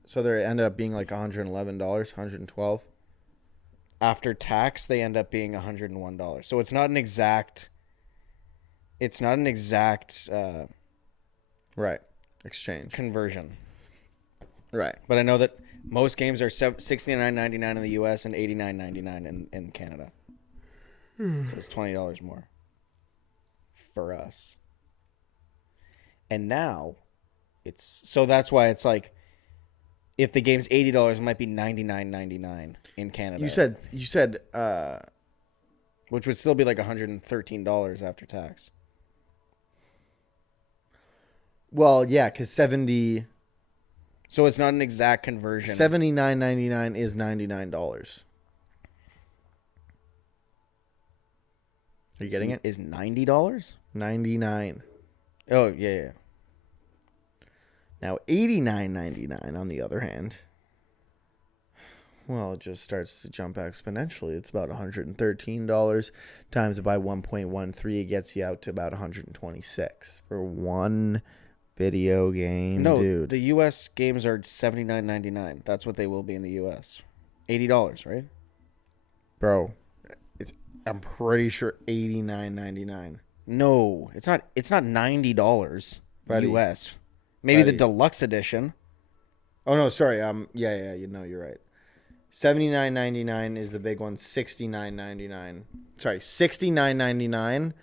So they ended up being like $111, $112. After tax, they end up being $101. So it's not an exact. It's not an exact. Right. Exchange conversion. Right. But I know that most games are $69.99 in the U.S. and $89.99 in Canada. So it's $20 more for us. And now, so that's why it's like, if the game's $80, it might be $99.99 in Canada. You said, which would still be like $113 after tax. Well, yeah, because 70. So it's not an exact conversion. $79.99 is $99. Are you getting it? Is $90? 99. Oh, yeah. Now, $89.99 on the other hand, well, it just starts to jump exponentially. It's about $113 times it by 1.13. It gets you out to about $126 for one video game, dude. The U.S. games are $79.99. That's what they will be in the U.S. $80, right? Bro, I'm pretty sure $89.99. No, it's not. It's not $90 Buddy. U.S. Maybe Buddy. the deluxe edition. Oh no, sorry. Yeah. You're right. $79.99 is the big one. $69.99. Sorry, $69.99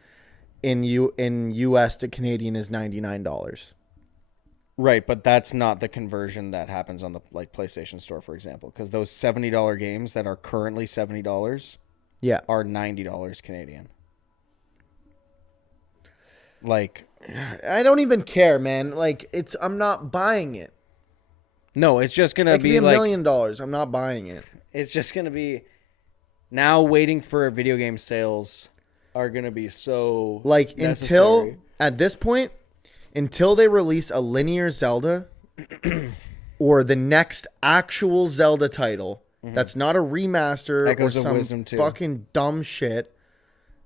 in U.S. to Canadian is $99. Right, but that's not the conversion that happens on the PlayStation Store, for example, because those $70 games that are currently $70, yeah, are $90 Canadian. Like, I don't even care, man. Like, I'm not buying it. No, it's just gonna be $1 million. I'm not buying it. It's just gonna be now waiting for video game sales are gonna be so necessary. Until at this point, until they release a linear Zelda or the next actual Zelda title that's not a remaster Echoes or of some Wisdom 2. fucking dumb shit,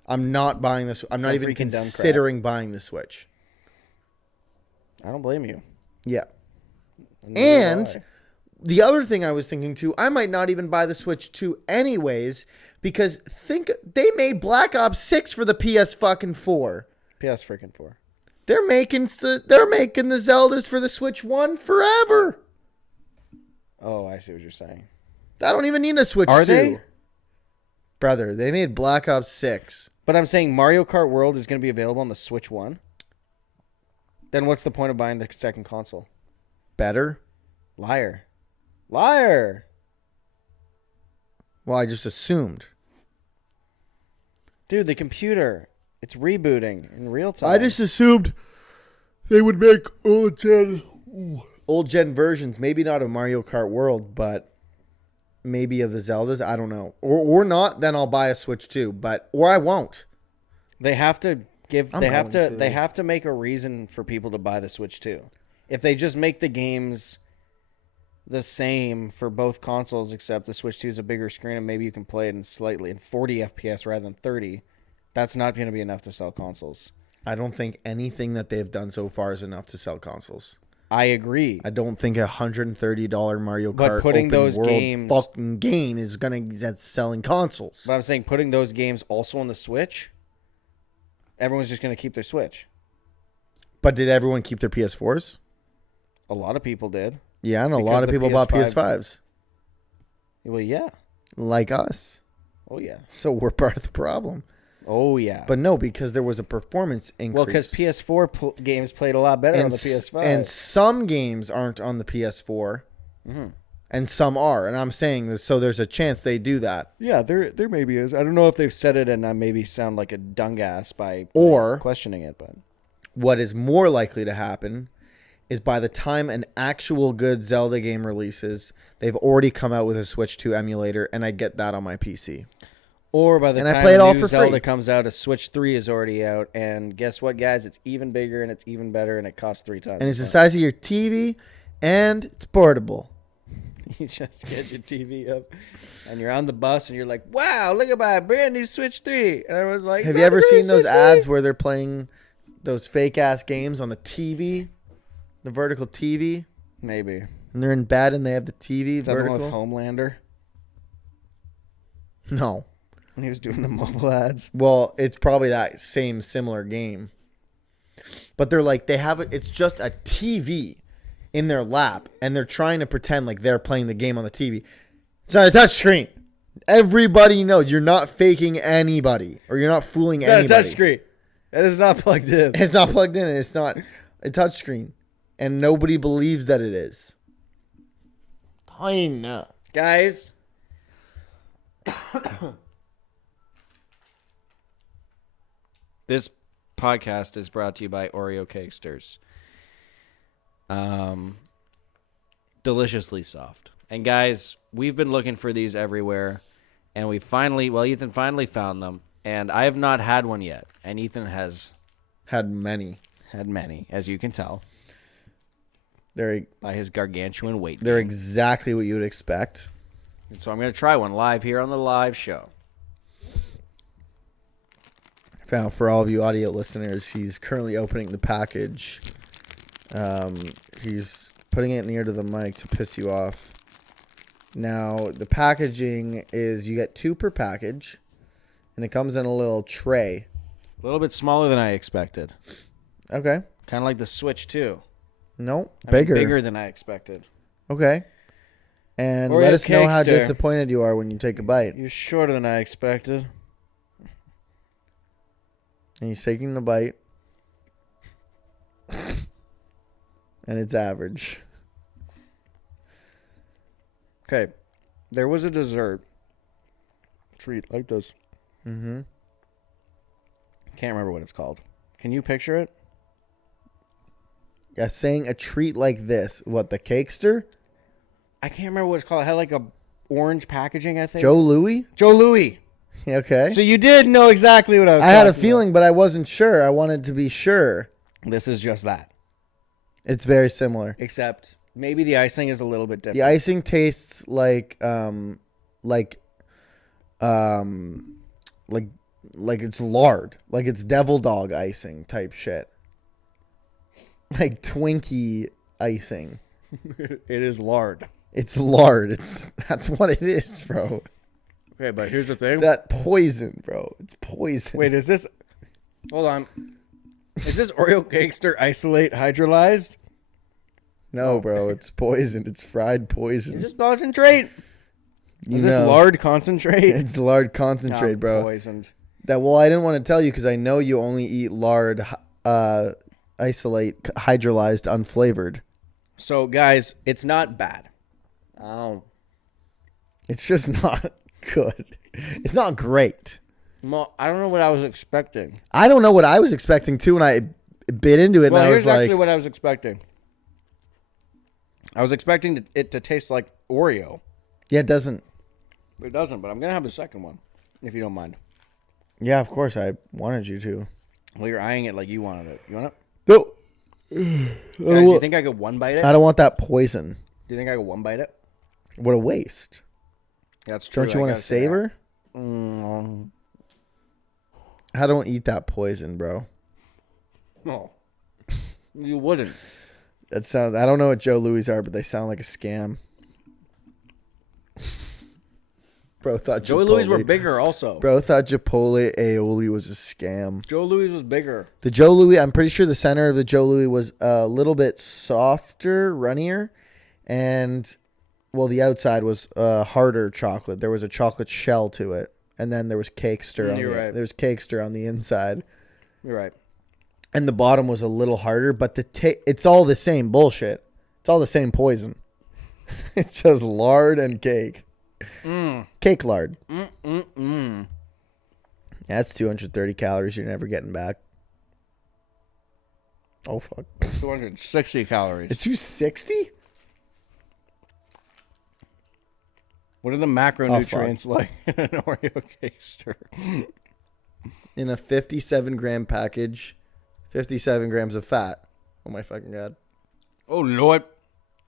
I'm not buying this. I'm not even considering buying the Switch. I don't blame you. Yeah. And the other thing I was thinking too, I might not even buy the Switch 2 anyways, because they made Black Ops 6 for the PS fucking 4. PS freaking 4. They're making the Zeldas for the Switch 1 forever. Oh, I see what you're saying. I don't even need a Switch 2. Are they? Brother, they made Black Ops 6. But I'm saying Mario Kart World is going to be available on the Switch 1. Then what's the point of buying the second console? Better? Liar. Well, I just assumed. Dude, the computer. It's rebooting in real time. I just assumed they would make old gen versions. Maybe not of Mario Kart World, but maybe of the Zeldas. I don't know. Or not, then I'll buy a Switch 2. Or I won't. They have to give. I'm They have going to. to. They have to make a reason for people to buy the Switch 2. If they just make the games the same for both consoles, except the Switch 2 is a bigger screen and maybe you can play it in 40 FPS rather than 30. That's not going to be enough to sell consoles. I don't think anything that they've done so far is enough to sell consoles. I agree. I don't think $130 Mario Kart But putting open those world games- fucking game is that's selling consoles. But I'm saying putting those games also on the Switch, everyone's just going to keep their Switch. But did everyone keep their PS4s? A lot of people did. Yeah, and a Because lot of the people bought PS5 PS5s. Well, yeah. Like us. Oh, yeah. So we're part of the problem. Oh, yeah. But no, because there was a performance increase. Well, because PS4 games played a lot better on the PS5. And some games aren't on the PS4. Mm-hmm. And some are. And I'm saying this, so there's a chance they do that. Yeah, there maybe is. I don't know if they've said it and I maybe sound like a dungass by Or questioning it, but what is more likely to happen is by the time an actual good Zelda game releases, they've already come out with a Switch 2 emulator, and I get that on my PC. or by the And I time play it all new for Zelda free. comes out, a Switch 3 is already out, and guess what, guys? It's even bigger and it's even better, and it costs 3 times. And it's the as size of your TV, and it's portable. much. You just get your TV up, and you're on the bus, and you're like, "Wow, look at my brand new Switch 3!" And everyone's like, Have "Is you that ever the seen new those Switch ads 3?" where they're playing those fake-ass games on the TV? The vertical TV? Maybe. And they're in bed, and they have the TV Is that the one vertical? with Homelander No. when he was doing the mobile ads? Well, it's probably that same similar game. But they're like, they have it, it's just a TV in their lap, and they're trying to pretend like they're playing the game on the TV. It's not a touch screen. Everybody knows you're not faking anybody, or you're not fooling It's not anybody. a touch screen. It is not plugged in. It's not plugged in, and it's not a touch screen. And nobody believes that it is. I know. Guys, this podcast is brought to you by Oreo Cakesters. Deliciously soft. And guys, we've been looking for these everywhere, and Ethan finally found them, and I have not had one yet, and Ethan has Had many. had many, as you can tell They're by his gargantuan weight. they're exactly what you would expect. And so I'm going to try one live here on the live show. Found for all of you audio listeners, he's currently opening the package. He's putting it near to the mic to piss you off. Now, the packaging is you get 2 per package, and it comes in a little tray. A little bit smaller than I expected. Okay. Kind of like the Switch, too. No, I mean, bigger. bigger than I expected. Okay. And Oreo let us know how Cakester. disappointed you are when you take a bite. You're shorter than I expected. And he's taking the bite. And it's average. Okay. There was a dessert treat like this. Mm-hmm. Can't remember what it's called. Can you picture it? Yeah, saying a treat like this. What, the Cakester? I can't remember what it's called. It had like a orange packaging, I think. Joe Louis? Joe Louis. Okay. So you did know exactly what I was I had a talking feeling, but I wasn't sure. I wanted to be sure. about. This is just that. It's very similar. Except maybe the icing is a little bit different. The icing tastes like it's lard, like it's devil dog icing type shit, like Twinkie icing. It is lard. It's lard. That's what it is, bro. Okay, but here's the thing. That poison, bro. It's poison. Wait, is this... Hold on. Is this Oreo Cakester isolate hydrolyzed? No, bro, it's poison. It's fried poison. Is this concentrate? You Is this know. lard concentrate? It's lard concentrate, I'm bro. Poisoned. Well, I didn't want to tell you because I know you only eat lard, isolate, hydrolyzed, unflavored. So, guys, it's not bad. It's just not good. It's not great. Well, I don't know what I was expecting. I don't know what I was expecting too when I bit into it, Well, and I here's was like, actually what I was expecting. I was expecting it to taste like Oreo. yeah, it doesn't. It doesn't, but I'm going to have the second one, if you don't mind. Yeah, of course, I wanted you to. Well, you're eyeing it like you wanted it. You want it? No. Guys, do you think I could one bite it? I don't want that poison. Do you think I could one bite it? What a waste. That's true. Don't you want to savor? Mm. I don't eat that poison, bro. No. You wouldn't. That sounds. I don't know what Joe Louis are, but they sound like a scam. Bro thought Joey Chipotle, Louis were bigger also. Bro thought Chipotle aioli was a scam. Joe Louis was bigger. The Joe Louis, I'm pretty sure the center of the Joe Louis was a little bit softer, runnier, and well, the outside was harder chocolate. There was a chocolate shell to it, and then there was cakester on You're the right. There was cakester on the inside, You're right. and the bottom was a little harder. But it's all the same bullshit. It's all the same poison. It's just lard and cake. Cake lard. That's 230 calories you're never getting back. Oh, fuck. 260 calories. It's 260? What are the macronutrients like in an Oreo Cakester? In a 57-gram package, 57 grams of fat. Oh, my fucking God. Oh, Lord.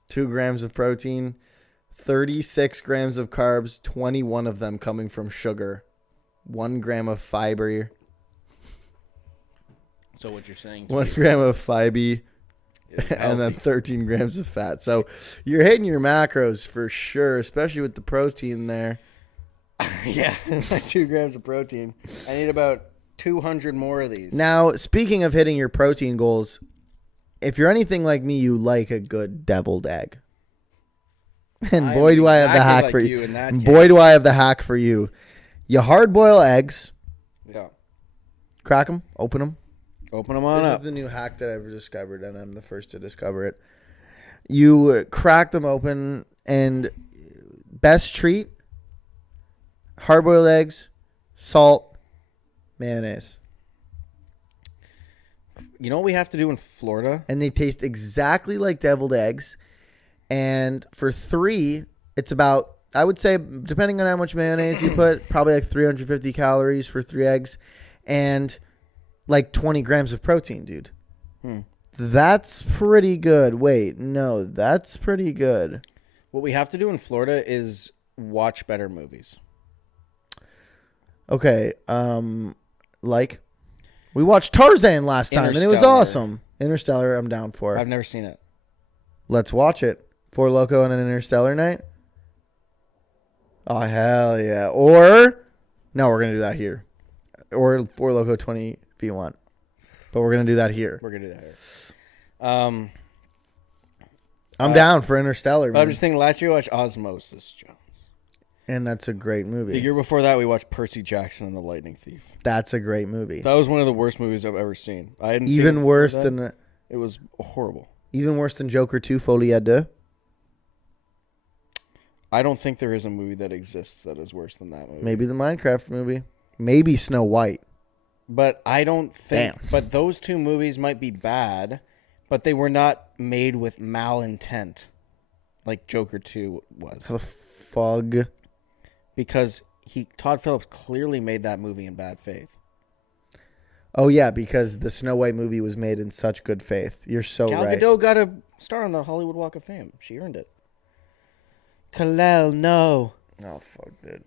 2 grams of protein, 36 grams of carbs, 21 of them coming from sugar, 1 gram of fiber, So what you're saying 1 gram of fiber, and then 13 grams of fat. So you're hitting your macros for sure, especially with the protein there. yeah, 2 grams of protein. I need about 200 more of these. Now, speaking of hitting your protein goals, if you're anything like me, you like a good deviled egg. And boy, do I have the hack for you. Boy, do I have the hack for you. You hard boil eggs. Yeah. Crack them. Open them. Open them on This up. is the new hack that I've discovered, and I'm the first to discover it. You crack them open, and best treat, hard-boiled eggs, salt, mayonnaise. You know what we have to do in Florida? And they taste exactly like deviled eggs. And for 3, it's about, I would say, depending on how much mayonnaise you put, probably like 350 calories for 3 eggs. And like 20 grams of protein, dude. That's pretty good. Wait, no, that's pretty good. What we have to do in Florida is watch better movies. Okay, like we watched Tarzan last time and it was Interstellar. awesome. Interstellar, I'm down for. I've never seen it. Let's watch it. Four Loko and an Interstellar night. Oh hell yeah! Or no, we're gonna do that here. Or Four Loko 20 if you want, but we're gonna do that here. We're gonna do that here. I'm down for Interstellar, But I'm man. just thinking. Last year we watched Osmosis Jones. And that's a great The movie. year before that we watched Percy Jackson and the Lightning Thief. That's a great movie. That was one of the worst movies I've ever seen. I hadn't seen it Even before worse then. than It was horrible. Joker 2 Folie à Deux. I don't think there is a movie that exists that is worse than that movie. Maybe the Minecraft movie. Maybe Snow White. But I don't think. Damn. But those two movies might be bad, but they were not made with malintent, like Joker 2 was. The fug. Because Todd Phillips clearly made that movie in bad faith. Oh yeah, because the Snow White movie was made in such good faith. You're so Gal right. Gadot got a star on the Hollywood Walk of Fame. She earned it. Kalel, no. Oh fuck, dude.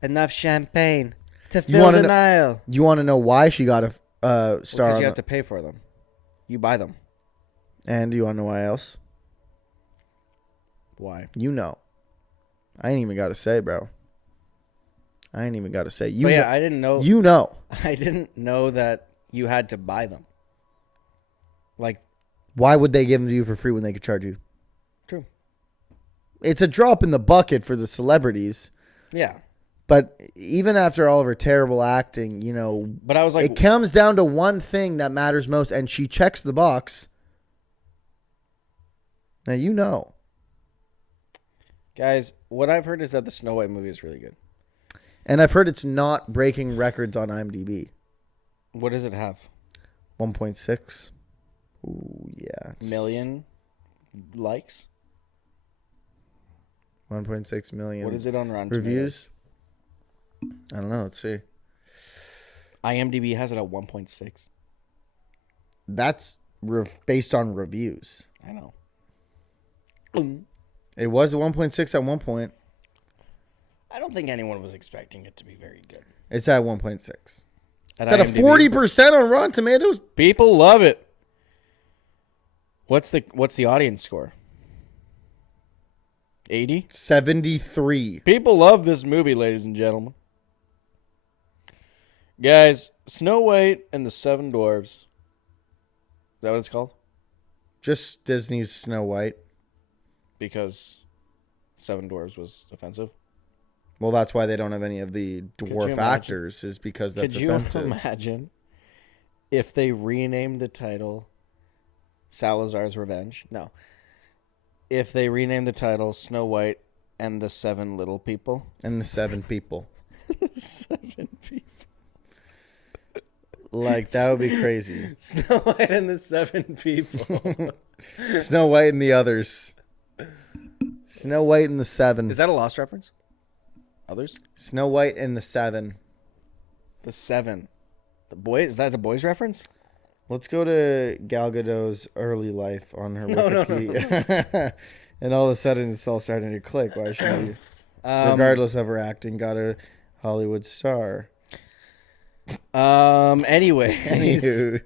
Enough champagne to You fill wanna the know- Nile. You want to know why she got a star? Because on you have the- to pay for them. You buy them. And you want to know why else? Why? You know. I ain't even got to say, bro. I ain't even got to say. You But yeah, know, I didn't know. you know. I didn't know that you had to buy them. Like, Why would they give them to you for free when they could charge you? true. It's a drop in the bucket for the celebrities. Yeah. But even after all of her terrible acting, But I was like, it comes down to one thing that matters most, and she checks the box. Now guys, what I've heard is that the Snow White movie is really good. And I've heard it's not breaking records on IMDb. What does it have? 1.6. Ooh, yeah. Million likes? 1.6 million. What is it on Rotten reviews? I don't know. Let's see. IMDb has it at 1.6. That's based on reviews. I know. It was a 1.6 at one point. I don't think anyone was expecting it to be very good. It's at 1.6. It's at a IMDb. 40% on Rotten Tomatoes. People love it. What's the audience score? 80? 73. People love this movie, ladies and gentlemen. Guys, Snow White and the Seven Dwarfs. Is that what it's called? Just Disney's Snow White. Because Seven Dwarfs was offensive. Well, that's why they don't have any of the dwarf imagine? actors, is because that's Could offensive. you imagine if they renamed the title Salazar's Revenge? No. If they renamed the title Snow White and the Seven Little People. And the 7 people. 7 people. Like, that would be crazy. Snow White and the 7 people. Snow White and the others. Snow White and the 7. Is that a Lost reference? Others? Snow White and the 7. The 7. The boys? That's a boys reference? Let's go to Gal Gadot's early life on her Wikipedia. No. And all of a sudden, it's all starting to click. Why should you? Regardless of her acting, got a Hollywood star. Anyways. Anywho.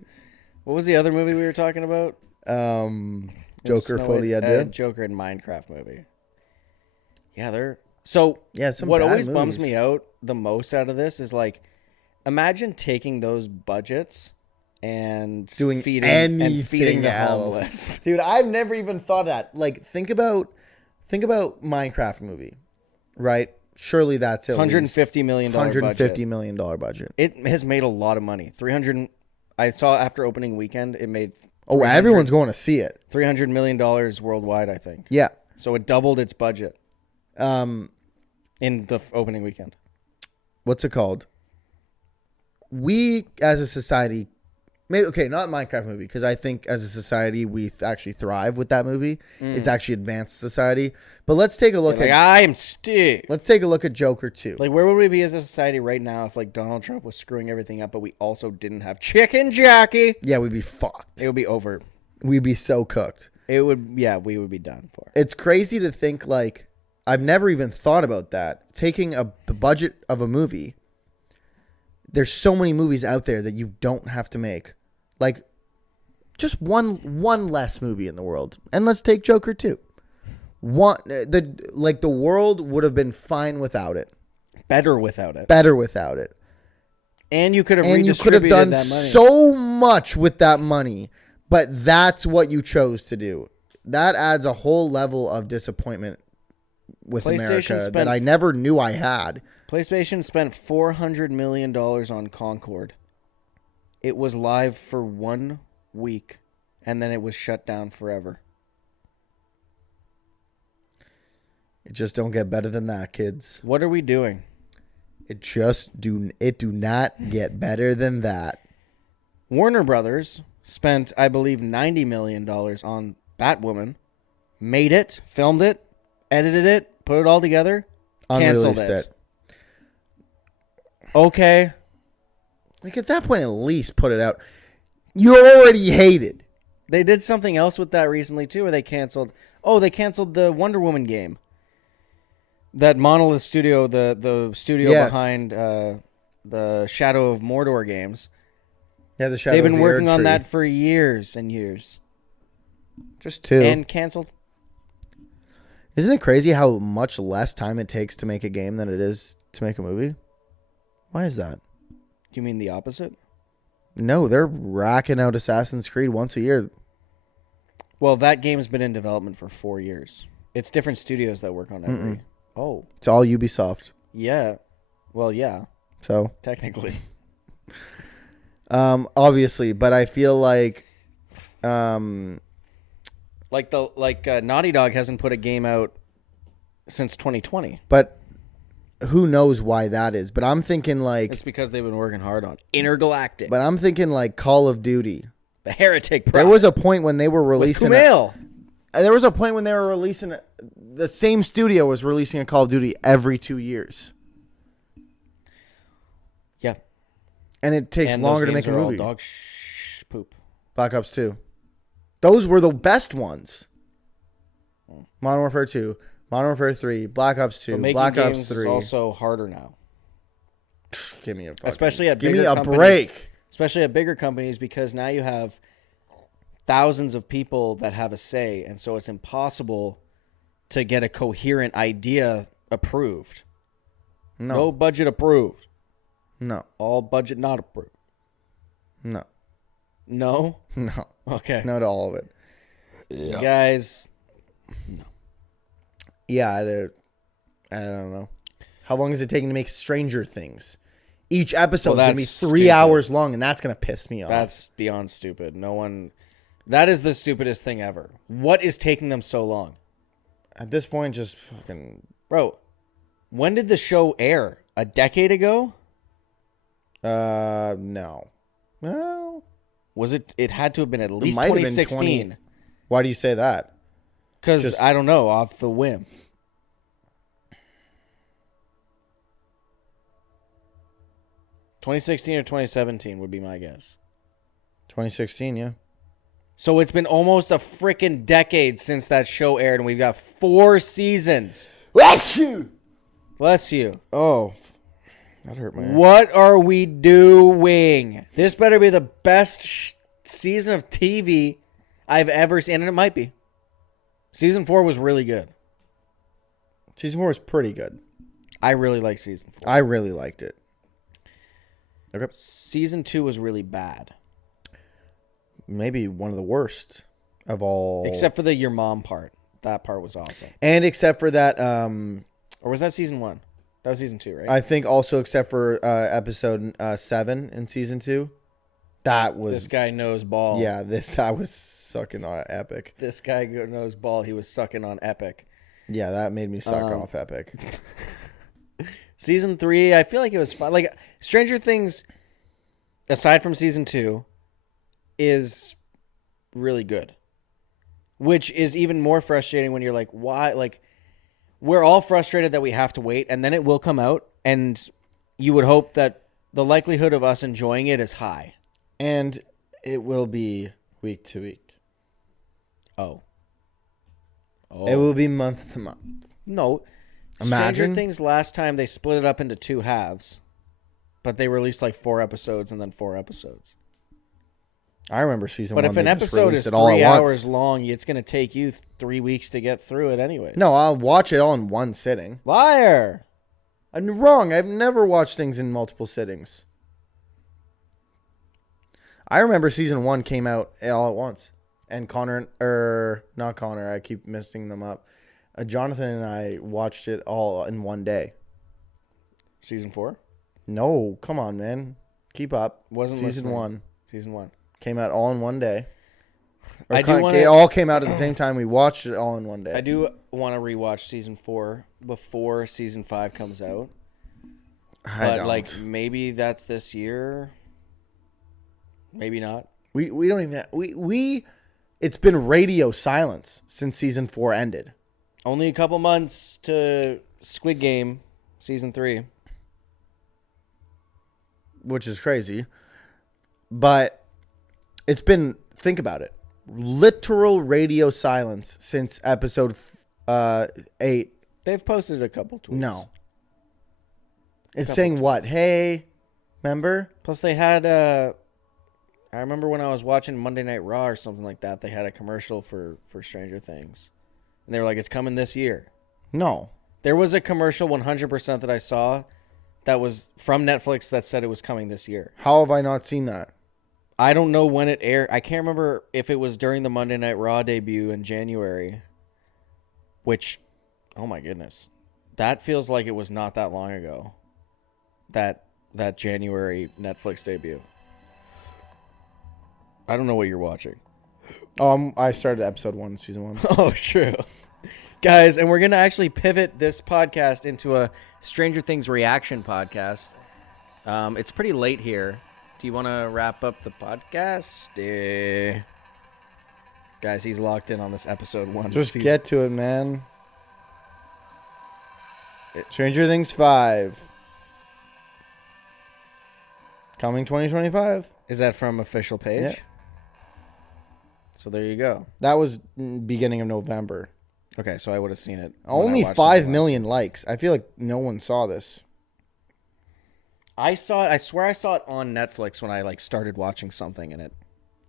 What was the other movie we were talking about? Joker Folia Joker and Minecraft movie. Yeah, they're... So, Yeah, some what bad always bums movies. me out the most out of this is, like, imagine taking those budgets and Doing feeding anything the else. homeless. Dude, I've never even thought of that. Like, think about Minecraft movie, right? Surely that's at $150 million budget. $150 million budget. It has made a lot of money. 300. I saw after opening weekend, it made. Oh, everyone's going to see it. $300 million worldwide, I think. Yeah. So it doubled its budget Um, in the opening weekend. what's it called? We as a society, maybe not Minecraft movie, because I think as a society we actually thrive with that movie. It's actually advanced society. But let's take a look Like, at I am Steve. let's take a look at Joker 2. Like, where would we be as a society right now if, like, Donald Trump was screwing everything up, but we also didn't have Chicken Jackie? Yeah, we'd be fucked. It would be over. We'd be so cooked. It would, yeah, we would be done for. It's crazy to think, like, I've never even thought about that. Taking the budget of a movie. There's so many movies out there that you don't have to make. Like, just one less movie in the world. And let's take Joker 2. The world would have been fine without it. Better without it. Better without it. And you could have And you could have redistributed done that money. so much with that money. But that's what you chose to do. That adds a whole level of disappointment with America that I never knew I had. PlayStation spent $400 million on Concord. It was live for 1 week, and then it was shut down forever. It just don't get better than that, kids. What are we doing? It do not get better than that. Warner Brothers spent, I believe, $90 million on Batwoman, made it, filmed it, edited it, put it all together, canceled Unreleased it. Okay. Like, at that point, at least put it out. You already hated. They did something else with that recently, too, where they canceled the Wonder Woman game. That Monolith Studio, the studio Yes. behind the Shadow of Mordor games. Yeah, the Shadow They've of been the working Erd on Tree. that for years and years. Just 2. And canceled. Isn't it crazy how much less time it takes to make a game than it is to make a movie? Why is that? Do you mean the opposite? No, they're racking out Assassin's Creed once a year. Well, that game's been in development for 4 years. It's different studios that work on every. Oh, It's all Ubisoft. yeah. Well, yeah, So, technically. obviously, but I feel like, Naughty Dog hasn't put a game out since 2020. but who knows why that is? But I'm thinking like, It's because they've been working hard on Intergalactic, but I'm thinking like Call of Duty. the Heretic. There was a point when they were with releasing. Kumail. There was a point when they were releasing. The same studio was releasing a Call of Duty every 2 years, Yeah, and it takes and longer those to make a games are all movie. dog poop. Black Ops 2. Those were the best ones. Modern Warfare 2, Modern Warfare 3, Black Ops 2, But making Black games Ops is 3. also harder now, Give me a fucking, especially at give me bigger a companies. break. Especially at bigger companies, because now you have thousands of people that have a say, and so it's impossible to get a coherent idea approved. No budget approved. No. All budget not approved. No. No? No. Okay. No to all of it. You guys, Yeah, I don't know. How long is it taking to make Stranger Things? Each episode's going to be that's 3 stupid. hours long, and that's going to piss me off. that's beyond stupid. No one... That is the stupidest thing ever. What is taking them so long? At this point, just fucking... Bro, when did the show air? A decade ago? No. Well, Was it? It had to have been at least might have been 2016. why do you say that? Because Just- I don't know, off the whim. (2016 or 2017) would be my guess. 2016, yeah. So it's been almost a freaking decade since that show aired, and we've got 4 seasons. Bless you! Bless you. Oh, that hurt my... What are we doing? This better be the best season of TV I've ever seen, and it might be. Season 4 was really good. Season 4 was pretty good. I really like season 4. I really liked it. Okay. Season 2 was really bad. Maybe one of the worst of all. Except for the your mom part. That part was awesome. And except for that, Or was that season 1? That was season 2, right? I think also except for episode 7 in season 2. That was... This guy knows ball. Yeah, that was sucking on Epic. This guy knows ball. He was sucking on Epic. Yeah, that made me suck off Epic. Season 3, I feel like it was fun. Like, Stranger Things, aside from season 2, is really good. Which is even more frustrating when you're like, why? Like, we're all frustrated that we have to wait, and then it will come out, and you would hope that the likelihood of us enjoying it is high. And it will be week to week. Oh. It will be month to month. No. Imagine. Stranger Things last time they split it up into 2 halves, but they released like 4 episodes and then 4 episodes. I remember season But 1. if an they just episode released is it all 3 at once. hours long, it's going to take you 3 weeks to get through it anyways. No, I'll watch it all in one sitting. Liar. I'm wrong. I've never watched things in multiple sittings. I remember season 1 came out all at once. And not Connor, I keep messing them up. Jonathan and I watched it all in one day. Season 4? No, come on, man. Keep up. Wasn't season listening. 1 Season 1. came out all in one day. I do wanna- It all came out at the same time. We watched it all in one day. I do want to rewatch season 4 before season 5 comes out. I don't. Like, maybe that's this year. Maybe not. We don't even we it's been radio silence since season 4 ended. Only a couple months to Squid Game season 3. Which is crazy. But it's been, think about it, literal radio silence since episode 8. They've posted a couple tweets. No. It's Couple saying what? tweets. Hey, remember? Plus they had I remember when I was watching Monday Night Raw or something like that, they had a commercial for Stranger Things. And they were like, it's coming this year. No. There was a commercial 100% that I saw that was from Netflix that said it was coming this year. How have I not seen that? I don't know when it aired. I can't remember if it was during the Monday Night Raw debut in January, which, oh my goodness, that feels like it was not that long ago. That January Netflix debut. I don't know what you're watching. I started episode 1, season 1. Oh, true. Guys, and we're going to actually pivot this podcast into a Stranger Things reaction podcast. It's pretty late here. Do you want to wrap up the podcast? Guys, he's locked in on this episode 1. Just get to it, man. Stranger Things 5. Coming 2025. Is that from official page? Yeah. So there you go. That was beginning of November. Okay, so I would have seen it. Only 5 million likes. I feel like no one saw this. I saw it. I swear I saw it on Netflix when I started watching something and it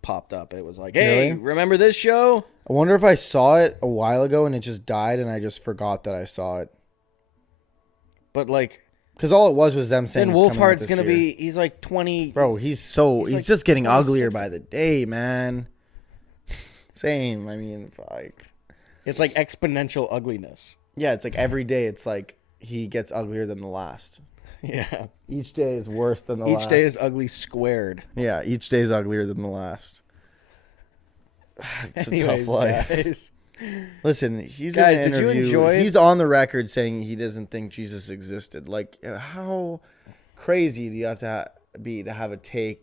popped up. It was like, hey, Really? remember this show? I wonder if I saw it a while ago and it just died and I just forgot that I saw it. But Because all it was them saying then Wolfhard's going to be, he's like 20. Bro, he's like just getting 26. uglier by the day, man. Same. I mean, It's like exponential ugliness. yeah, it's like every day it's like he gets uglier than the last. Yeah. Each day is worse than the last. Each day is ugly squared. Yeah, each day is uglier than the last. It's a tough life. Guys. Listen, he's Guys, in an did you interview. enjoy it? He's on the record saying he doesn't think Jesus existed. Like, how crazy do you have to be to have a take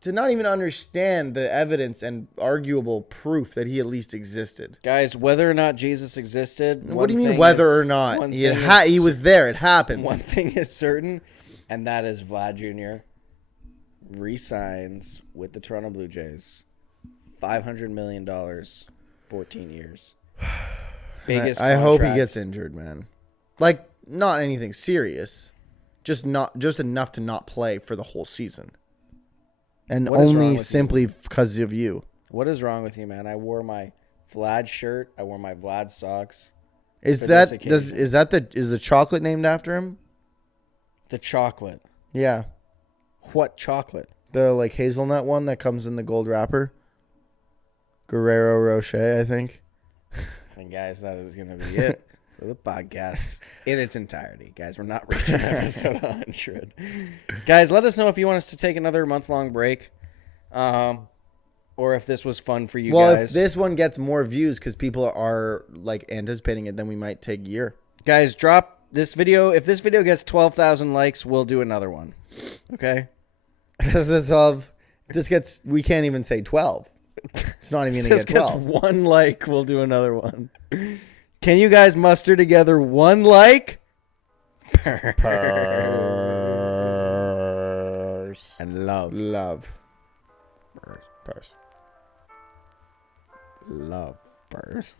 to not even understand the evidence and arguable proof that he at least existed? Guys, whether or not Jesus existed. What do you mean whether or not? He was there. It happened. One thing is certain, and that is Vlad Jr. re-signs with the Toronto Blue Jays. $500 million, 14 years. Biggest I hope he contract. gets injured, man. Like, not anything serious. Just enough to not play for the whole season. And What is wrong only with you? simply because of you. What is wrong with you, man? I wore my Vlad shirt. I wore my Vlad socks. Is For this the chocolate named after him? The chocolate. Yeah. What chocolate? The hazelnut one that comes in the gold wrapper. Guerrero Rocher, I think. And guys, that is going to be it for the podcast in its entirety. Guys, we're not reaching episode 100. Guys, let us know if you want us to take another month-long break. Or if this was fun for you guys. Well, if this one gets more views because people are anticipating it, then we might take a year. Guys, drop this video. If this video gets 12,000 likes, we'll do another one. Okay? We can't even say 12. It's not even going to This get gets 12. 1 like, we'll do another one. Can you guys muster together 1 like? Purse. And love. Love. Purse. Love. Purse.